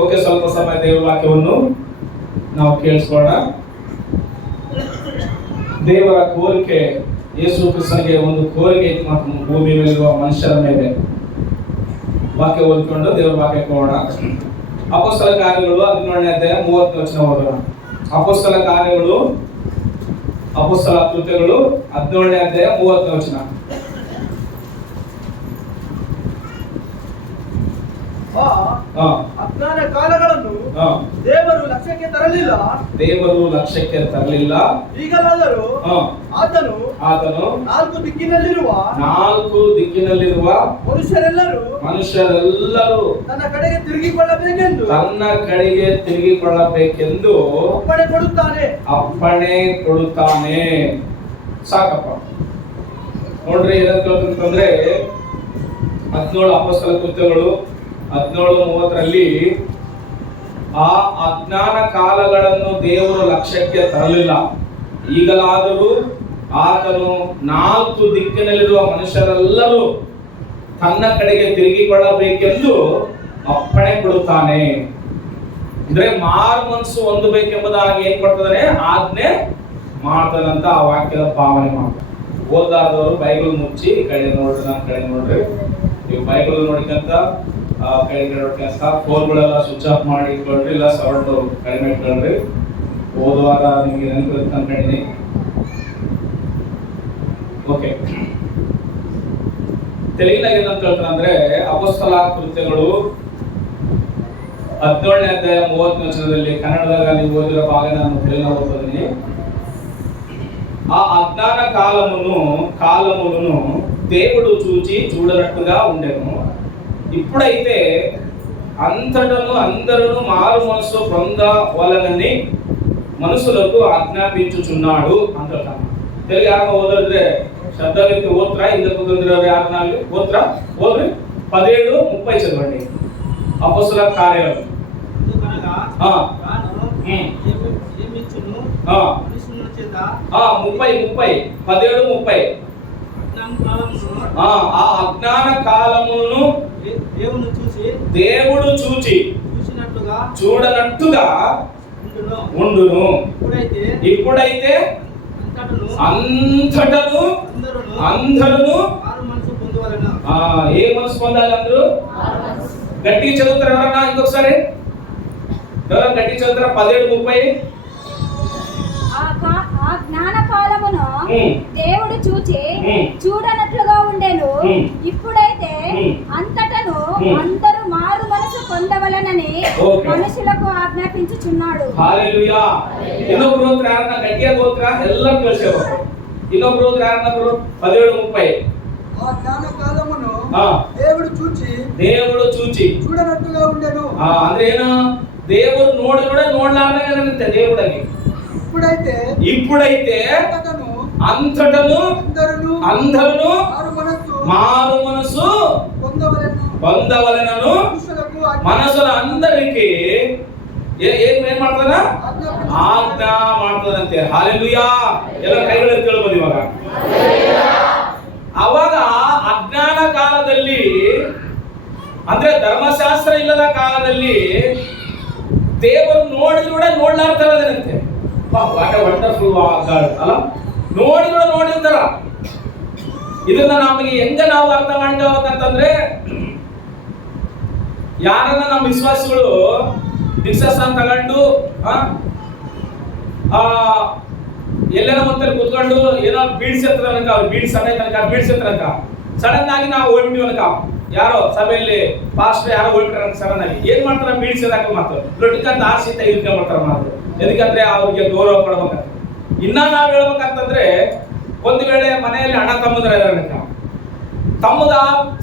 Okay, ಸ್ವಲ್ಪ ಸಮಯ ದೇವರ ವಾಕ್ಯವನ್ನು ನಾವು ಕೇಳಿಸ್ಕೊಳ್ಳೋಣ. ದೇವರ ಕೋರಿಕೆ, ಯೇಸು ಕ್ರಿಸ್ತನಿಗೆ ಒಂದು ಕೋರಿಕೆ ಇತ್ತು ಮತ್ತು ಭೂಮಿ ಮೇಲಿರುವ ಮನುಷ್ಯರ ಮೇಲೆ. ವಾಕ್ಯ ಓದಿಕೊಂಡು ದೇವರ ವಾಕ್ಯ ಹೋಗೋಣ. ಅಪೊಸ್ತಲ ಕಾರ್ಯಗಳು 17ನೇ ಅಧ್ಯಾಯ 30ನೇ ವಚನ ಓದೋಣ. ಅಪೊಸ್ತಲ ಕಾರ್ಯಗಳು, ಅಪೊಸ್ತಲ ಕೃತ್ಯಗಳು 17ನೇ ಅಧ್ಯಾಯ 30ನೇ ವಚನ. ಅಜ್ಞಾನ ಕಾಲಗಳನ್ನು ದೇವರು ಲಕ್ಷ್ಯಕ್ಕೆ ತರಲಿಲ್ಲ. ಈಗಲಾದರೂ ಆತನು ನಾಲ್ಕು ದಿಕ್ಕಿನಲ್ಲಿರುವ ಮನುಷ್ಯರೆಲ್ಲರೂ ತನ್ನ ಕಡೆಗೆ ತಿರುಗಿಕೊಳ್ಳಬೇಕೆಂದು ಅಪ್ಪಣೆ ಕೊಡುತ್ತಾನೆ. ಸಾಕಪ್ಪ ನೋಡ್ರಿ, ಏನಂತಂದ್ರೆ 17 ಅಪೊಸ್ತಲ ಕೃತ್ಯಗಳು 17:30 ಆ ಅಜ್ಞಾನ ಕಾಲಗಳನ್ನು ದೇವರು ಲಕ್ಷ್ಯಕ್ಕೆ ತರಲಿಲ್ಲ. ಈಗಲಾದರೂ ಆತನು 4 ದಿಕ್ಕಿನಲ್ಲಿರುವ ಮನುಷ್ಯರೆಲ್ಲರೂ ತನ್ನ ಕಡೆಗೆ ತಿರುಗಿಕೊಳ್ಳಬೇಕೆಂದು ಅಪ್ಪಣೆ ಕೊಡುತ್ತಾನೆ. ಅಂದ್ರೆ ಮಾರು ಮನಸ್ಸು ಹೊಂದಬೇಕೆಂಬುದಾಗಿ ಏನ್ ಕೊಡ್ತದಾನೆ, ಆಜ್ಞೆ ಮಾಡ್ತಾನಂತ ಆ ವಾಕ್ಯದ ಭಾವನೆ ಮಾಡ್ತಾರೆ. ಓದಾದವರು ಬೈಬಲ್ ಮುಚ್ಚಿ ಕಡೆ ನೋಡ್ರಿ, ನನ್ನ ಕಡೆ ನೋಡ್ರಿ. ನೀವು ಬೈಬಲ್ ನೋಡ್ಕಂತ ಫೋನ್ಗಳೆಲ್ಲ ಸ್ವಿಚ್ ಆಫ್ ಮಾಡಿ ಇಟ್ಕೊಳ್ರಿ, ಇಲ್ಲ ಸೌಂಡ್ ಕಡಿಮೆ ಇಟ್ಕೊಳ್ರಿ. ಓದುವಾಗ ನಿಮಗೆ ನೆನಪಿರುತ್ತೆ ಅನ್ಕೊಂಡಿನಿ. ಓಕೆ, ತೆಲುಗಿನಾಗ ಏನಂತ ಹೇಳ್ತಾರೆ ಅಂದ್ರೆ, ಅಪೊಸ್ತಲ ಕೃತ್ಯಗಳು 17ನೇ ಅಧ್ಯಾಯ 30ನೇ ವಚನದಲ್ಲಿ, ಕನ್ನಡದಾಗ ನೀವು ಓದಿರೋ ಭಾಗ ನಾನು ತೆಲುಗಿನ ಓದ್ತೀನಿ. ఆ అజ్ఞాన కాలమును దేవుడు చూచి చూడనట్టుగా ఉండెను. ఇప్పుడైతే అంతటను అందరూ మారు మనసు పొందవలనని మనుషులకు ఆజ్ఞాపించుచున్నాడు అంటారు. తెలుగు ಯಾರನ್ನ ಓದಿದ್ರೆ ಶಬ್ದಕ್ಕೆ ಓದ್ರ ಇಂದಕ್ಕೆ ಬಂದಿರೋರು ಯಾರನ್ನಾಗಲಿ ಓದ್ರಿ 17:30 ಚದವಂడి. ಅಪೊಸ್ತಲ ಕಾರ್ಯಗಳು 17:30 ఆ అజ్ఞాన కాలమును దేవుడు చూచి చూడనట్టుగా ఉండును. ఇప్పుడైతే అంతటను అందరూ ఏ మనసు పొందాలి? అందరూ గట్టిగా చదువుతారు. ఎవరన్నా ఇంకొకసారి గట్టిగా చదువుతారా? 17:30 ఆ జ్ఞాన కాలమును దేవుడు చూచి చూడనట్లుగా ఉండెను. ఇప్పుడైతే అంతటను అందరూ మారు మనసు పొందవలనని మనుషులకు ఆజ్ఞాపించుచున్నాడు. హల్లెలూయా. ಇನ್ನೊಬ್ರು ಹೋಗ್ರ ಯಾರನ್ನ ಗಟ್ಟಿಯಾಗಿ ಹೋಗ್ರ ಎಲ್ಲರೂ ಕಳಿಸೇವರು. ಇನ್ನೊಬ್ರು ಹೋಗ್ರ ಯಾರನ್ನ 17:30 ఆ జ్ఞాన కాలమును దేవుడు చూచి చూడనట్టుగా ఉండెను. ಅಂದ್ರೆ ಏನು? ದೇವರು ನೋಡಿದ್ರೆ ನೋಡ್ಲಾರ್ದಂತೆ దేవుడిಗೆ. ఇప్పుడైతే అంతటను అందరూ మారు మనసు పొందవలెనను మనసుల అందరికి ಏನ್ ಮಾಡ್ತಾನ? ಆಜ್ಞಾ ಮಾಡ್ತದಂತೆ. ಹಲ್ಲೆಲೂಯಾ. ಎಲ್ಲ ಕೈಗಳು ಕೇಳಬಹುದು ಇವಾಗ. ಅವಾಗ ಅಜ್ಞಾನ ಕಾಲದಲ್ಲಿ, ಅಂದ್ರೆ ಧರ್ಮಶಾಸ್ತ್ರ ಇಲ್ಲದ ಕಾಲದಲ್ಲಿ ದೇವರು ನೋಡಿದ್ರೆ ನೋಡ್ಲಾರ್ತಾರಂತೆ. ವಾಟ್ ಎ ವಂಡರ್ಫುಲ್ ಅಲ್ಲ, ನೋಡಿರ್ತಾರ. ಇದನ್ನ ನಮಗೆ ಹೆಂಗ ನಾವು ಅರ್ಥ ಮಾಡ್ಕೋಬೇಕಂತಂದ್ರೆ, ಯಾರನ್ನ ನಮ್ಮ ವಿಶ್ವಾಸಿಗಳು ದೀಕ್ಷಾಸ್ನಾನ ತಗೊಂಡು ಎಲ್ಲರ ಮುಂದೆ ಕೂತ್ಕೊಂಡು ಏನೋ ಬೀಳ್ಸಿರ್ತಾರ ಅನ್ಕ, ಅವ್ರು ಬೀಳ್ಸಿರ್ತಾರಂಕ ಸಡನ್ ಆಗಿ ನಾವು ಹೋಗ್ಬಿಟ್ಟಿವಿ ಅನ್ಕ. ಯಾರೋ ಸಭೆಯಲ್ಲಿ ಪಾಸ್ಟರ್ ಯಾರೋ ಹೋಗ್ಬಿಟ್ರ ಸಡನ್ ಆಗಿ ಏನ್ ಮಾಡ್ತಾರ? ಬೀಳ್ಸಿದಾಕ ಮಾತು ಲೊಟ್ಟಕ್ಕಂತ ಆರ್ಸಿ ತೆಗೆದುಕೊಂಡ್ಬಿಡ್ತಾರ ಮಾತು. ಎದಕ್ಕಂದ್ರೆ ಅವ್ರಿಗೆ ಗೌರವ ಕೊಡ್ಬೇಕಂತ. ಇನ್ನ ನಾವ್ ಹೇಳ್ಬೇಕಂತಂದ್ರೆ, ಒಂದು ವೇಳೆ ಮನೆಯಲ್ಲಿ ಅಣ್ಣ ತಮ್ಮದ್ರ ಇದಾರನಕ, ತಮ್ಮದ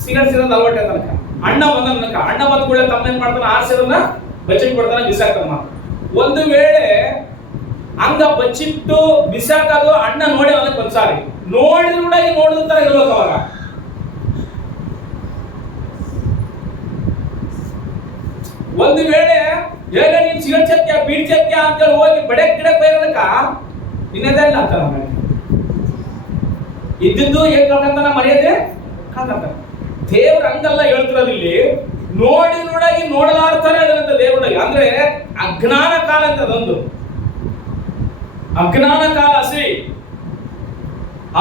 ಸಿಗರೇಟ್ ಸಿಗೋದು ಅಲವಾಟೆ ತನಕ, ಅಣ್ಣ ಬಂದನಕ, ಅಣ್ಣ ಬಂದ ಕೂಡಲೇ ತಮ್ಮ ಏನ್ ಮಾಡ್ತಾನ? ಆರ್ಸಿರನ್ನ ಬಚ್ಚಿಟ್ಟು ಕೊಡ್ತಾನ, ಬಿಸಾಕ್ತಾನ. ಒಂದು ವೇಳೆ ಹಂಗ ಬಚ್ಚಿಟ್ಟು ಬಿಸಾಕೋದು ಅಣ್ಣ ನೋಡಿ ಅವನಿಗೆ ಒಂದ್ಸಾರಿ ನೋಡಿದ್ರು ಕೂಡ ನೋಡಿದ ತರ ಇರ್ಬೇಕು. ಅವಾಗ ಒಂದು ವೇಳೆ ಹೇಗ ನೀನ್ ಸಿಗರ್ಚತ್ಯ ಬೀಳ್ಚತ್ಯ ಅಂತ ಹೋಗಿ ಬಡಕ್ ಗಿಡಕ್ ಬೈರೋದಕ್ಕ ಇನ್ನೇದಲ್ಲ ಅಂತಾರ. ಇದ್ದಿದ್ದು ಏನ್ ಕಳ್ಕಂತಾನ? ಮರ್ಯಾದೆ ಕಳ್ಕಂತಾನ. ದೇವ್ರ ಹಂಗಲ್ಲ ಹೇಳ್ತಿರೋದು ಇಲ್ಲಿ. ನೋಡಿ ನೋಡಲಾರ್ತಾನೆ ಅದರಂತ ದೇವ್ರ ಅಂದ್ರೆ ಅಜ್ಞಾನ ಕಾಲ ಅಂತ ಅದೊಂದು అజ్ఞాన కాల అసలు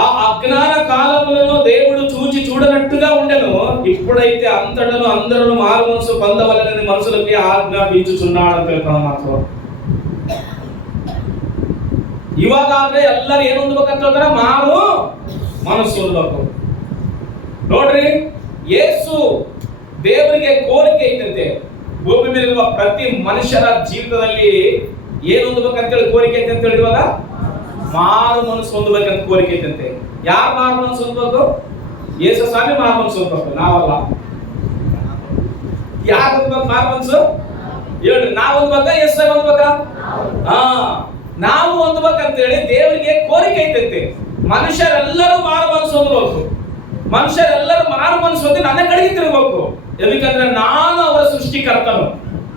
ఆ అజ్ఞాన కాలములను దేవుడు చూచి చూడనట్టుగా ఉండెను. ఇప్పుడైతే అంతటను అందరూ మారు మనసు పొందవలెనని మనుషులకి ಆಜ್ಞಾಪಿಸುచున్నాడు ಅಂತ ಹೇಳ್ತಾನೆ ಮಾತ್ರ. ಇವಾಗ ಆದ್ರೆ ಎಲ್ಲರೂ ಏನು ಹೊಂದಬೇಕಂತ ಹೇಳ್ತಾರೆ, ಮಾರು ಮನಸ್ಸು ಹೊಂದಬೇಕು. ನೋಡ್ರಿ, ಯೇಸು ದೇವರಿಗೆ ಕೋರಿಕೆ ಐತಂತೆ, ಭೂಮಿ ಮೇಲಿರುವ ಪ್ರತಿ ಮನುಷ್ಯರ ಜೀವಿತದಲ್ಲಿ ಏನು ಹೊಂದಬೇಕಂತ ಹೇಳಿ ಕೋರಿಕೆ ಐತೆ ಅಂತ ಹೇಳಿ, ಇವಾಗ ಮಾರು ಮನಸ್ಸು ಹೊಂದಬೇಕಂತ ಕೋರಿಕೆ ಐತಂತೆ. ಯಾರು ಮಾರು ಮನಸ್ಸು ಹೊಂದಬೇಕು? ಯೇಸು ಸ್ವಾಮಿ ಮಾರು ಮನಸ್ಸು ಹೊಂದಬೇಕು, ನಾವಲ್ಲ. ಯಾರು ಹೊಂದಬೇಕು ಮಾರು ಮನಸ್ಸು? ಹೇಳ್ರಿ, ನಾವು ಹೊಂದಬೇಕಾ ಯೇಸು ಸ್ವಾಮಿ ಹೊಂದಬೇಕಾ? ನಾವು ಹೊಂದಬೇಕಂತ ಹೇಳಿ ದೇವರಿಗೆ ಕೋರಿಕೆ ಐತಂತೆ. ಮನುಷ್ಯರೆಲ್ಲರೂ ಮಾರು ಮನಸ್ಸು ಹೊಂದಬೇಕು. ಮನುಷ್ಯರೆಲ್ಲರೂ ಮಾರು ಮನಸ್ಸು ಹೊಂದಿ ನನ್ನ ಕಡೆಗೆ ತಿರುಗಬೇಕು. ಯಾಕಂದ್ರೆ ನಾನು ಅವರ ಸೃಷ್ಟಿಕರ್ತನು,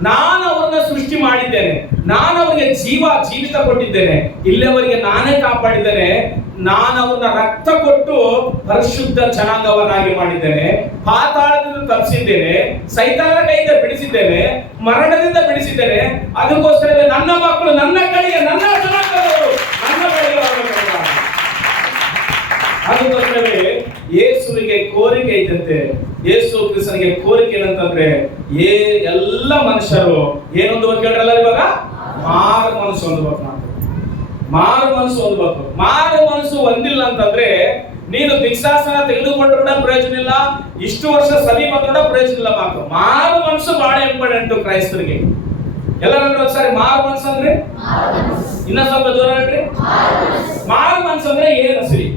ನಾನು ಅವರನ್ನ ಸೃಷ್ಟಿ ಮಾಡಿದ್ದೇನೆ, ನಾನು ಅವರಿಗೆ ಜೀವಿತ ಕೊಟ್ಟಿದ್ದೇನೆ, ಇಲ್ಲಿಯವರೆಗೆ ನಾನೇ ಕಾಪಾಡಿದ್ದೇನೆ, ನಾನು ಅವರನ್ನ ರಕ್ತ ಕೊಟ್ಟು ಪರಿಶುದ್ಧ ಜನಾಂಗವನ್ನಾಗಿ ಮಾಡಿದ್ದೇನೆ, ಪಾತಾಳದಿಂದ ತಪ್ಪಿಸಿದ್ದೇನೆ, ಸೈತಾನರ ಕೈಯಿಂದ ಬಿಡಿಸಿದ್ದೇನೆ, ಮರಣದಿಂದ ಬಿಡಿಸಿದ್ದೇನೆ. ಅದಕ್ಕೋಸ್ಕರವೇ ನನ್ನ ಮಕ್ಕಳು ನನ್ನ ಕಡೆಗೆ, ನನ್ನ ಜನಾಂಗದವರು ನನ್ನ ಕಡೆಗೆ. ಅದಕ್ಕೋಸ್ಕರವೇ ಯೇಸುವಿಗೆ ಕೋರಿಕೆ ಐತಂತೆ. ಯೇಸು ಕ್ರಿಸ್ತನಿಗೆ ಕೋರಿಕೆ ಏನಂತಂದ್ರೆ, ಎಲ್ಲ ಮನುಷ್ಯರು ಏನೊಂದು ಕೇಳ್ರಲ್ಲ, ಇವಾಗ ಮಾರು ಮನಸ್ಸು ಹೊಂದಬೇಕು. ಮಾರು ಮನಸ್ಸು ಹೊಂದಬೇಕು. ಮಾರು ಮನಸ್ಸು ಹೊಂದಿಲ್ಲ ಅಂತಂದ್ರೆ ನೀನು ದೀಕ್ಷಾಸನ ತೆಗೆದುಕೊಂಡ್ರೂ ಪ್ರಯೋಜನ ಇಲ್ಲ, ಇಷ್ಟು ವರ್ಷ ಸರಿ ಬಂದ್ರೂ ಪ್ರಯೋಜನ ಇಲ್ಲ. ಮಾರು ಮನಸ್ಸು ಬಹಳ ಇಂಪಾರ್ಟೆಂಟ್ ಕ್ರೈಸ್ತರಿಗೆ. ಎಲ್ಲರೂ ಸರಿ, ಮಾರು ಮನಸ್ಸು ಅಂದ್ರೆ ಇನ್ನ ಸ್ವಲ್ಪ ಜೋರ ಹೇಳ್ರಿ. ಮಾರು ಮನಸ್ಸು ಅಂದ್ರೆ ಏನು ಸರಿ?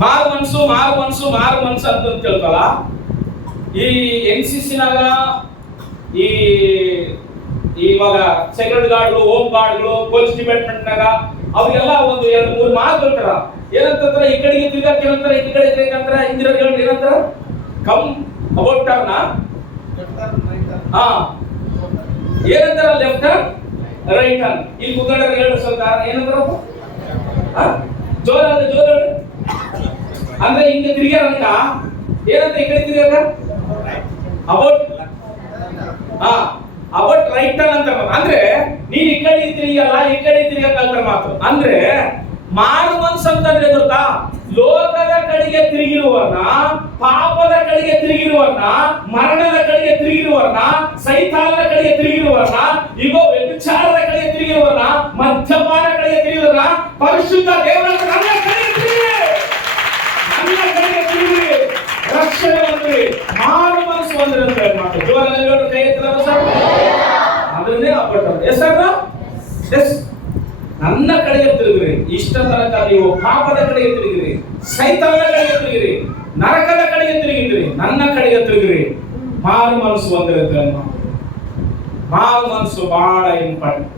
ಮಾರು ಮನಸ್ಸು ಮಾರು ಮನಸ್ಸು ಮಾರು ಮನಸ್ಸು ಅಂತ ಹೇಳ್ತಲ್ಲ, ಈ NCC ನಾಗ ಇವಾಗ ಸೆಕ್ಯೂರಿಟಿ ಗಾರ್ಡ್ಗಳು, ಹೋಮ್ ಗಾರ್ಡ್ಗಳು, ಪೊಲೀಸ್ ಡಿಪಾರ್ಟ್ಮೆಂಟ್ ನಾಗ ಅವ್ರಿಗೆಲ್ಲ ಒಂದು 2-3 ಮಾತು ಹೇಳ್ತಾರ. ಏನಂತಾರ, ಈ ಕಡೆಗೆ ತಿರ್ಗಾಕ ಏನಂತಾರ, ಈ ಕಡೆ ತಿರ್ಗಾಕಂತಾರ, ಹಿಂದಿರ ಹೇಳಿ ಏನಂತಾರ, ಕಮ್ ಅಬೌಟ್ ಟರ್ನ್, ಏನಂತಾರ, ಲೆಫ್ಟ್ ಟರ್ನ್, ರೈಟ್ ಟರ್ನ್. ಇಲ್ಲಿ ಕೂತ್ಕೊಂಡ್ರೆ ಹೇಳಿ ಸ್ವಲ್ಪ ಏನಂತಾರ, ಜೋರ ಜೋರ ಅಂದ್ರೆ ಹಿಂಗೆ ತಿರ್ಗ್ಯಾರಂತ ಏನಂತ, ಈ ಕಡೆ ತಿರ್ಗಾಕ ಅಬೌಟ್ ಅಬೌಟ್ ರೈಟ್ ಟರ್ನ್ ಅಂತ. ಅಂದ್ರೆ ನೀನ್ ಈ ಕಡೆ ತಿರುಗಲ್ಲ, ಈ ಕಡೆ ತಿರುಗಕ್ಕಂತ ಮಾತು. ಅಂದ್ರೆ ಮಾರು ಮನಸ್ಸು ಅಂತಂದ್ರೆ ಗೊತ್ತಾ, ಲೋಕದ ಕಡೆಗೆ ತಿರುಗಿರುವನ್ನ, ಪಾಪದ ಕಡೆಗೆ ತಿರುಗಿರುವನ್ನ, ಮರಣದ ಕಡೆಗೆ ತಿರುಗಿರುವನ್ನ, ಸೈತಾನದ ಕಡೆಗೆ ತಿರುಗಿರುವನ್ನ, ಈಗ ವ್ಯಭಿಚಾರದ ಕಡೆಗೆ ತಿರುಗಿರುವನ್ನ, ಮದ್ಯಪಾನ ಕಡೆಗೆ ತಿರುಗಿರುವನ್ನ, ಪರಿಶುದ್ಧ ದೇವರ ನನ್ನ ಕಡೆಗೆ ತಿರುಗಿ, ನನ್ನ ಕಡೆಗೆ ತಿರುಗಿ ರಕ್ಷಣೆ ಬಂದ್ರಿ. ಮಾರು ಮನಸ್ಸು ಅಂದ್ರೆ ಅಂತ ಮಾತು. ಜೋರಲ್ಲಿ ಕೈ ಎತ್ತಲ್ಲ ಸರ್, ಅದನ್ನೇ ಅಪ್ಪಟ್ಟಾರೆ. ಎಸ್, ನನ್ನ ಕಡೆಗೆ ತಿರುಗಿರಿ. ಇಷ್ಟ ತನಕ ನೀವು ಪಾಪದ ಕಡೆಗೆ ತಿರುಗಿರಿ, ಸೈತಾನದ ಕಡೆಗೆ ತಿರುಗಿರಿ, ನರಕದ ಕಡೆಗೆ ತಿರುಗಿದ್ರಿ, ನನ್ನ ಕಡೆಗೆ ತಿರುಗಿರಿ. ಮಾರು ಮನಸ್ಸು ಬಂದಿರುತ್ತೆ. ಮಾರು ಮನಸ್ಸು ಬಹಳ ಇಂಪಾರ್ಟೆಂಟ್.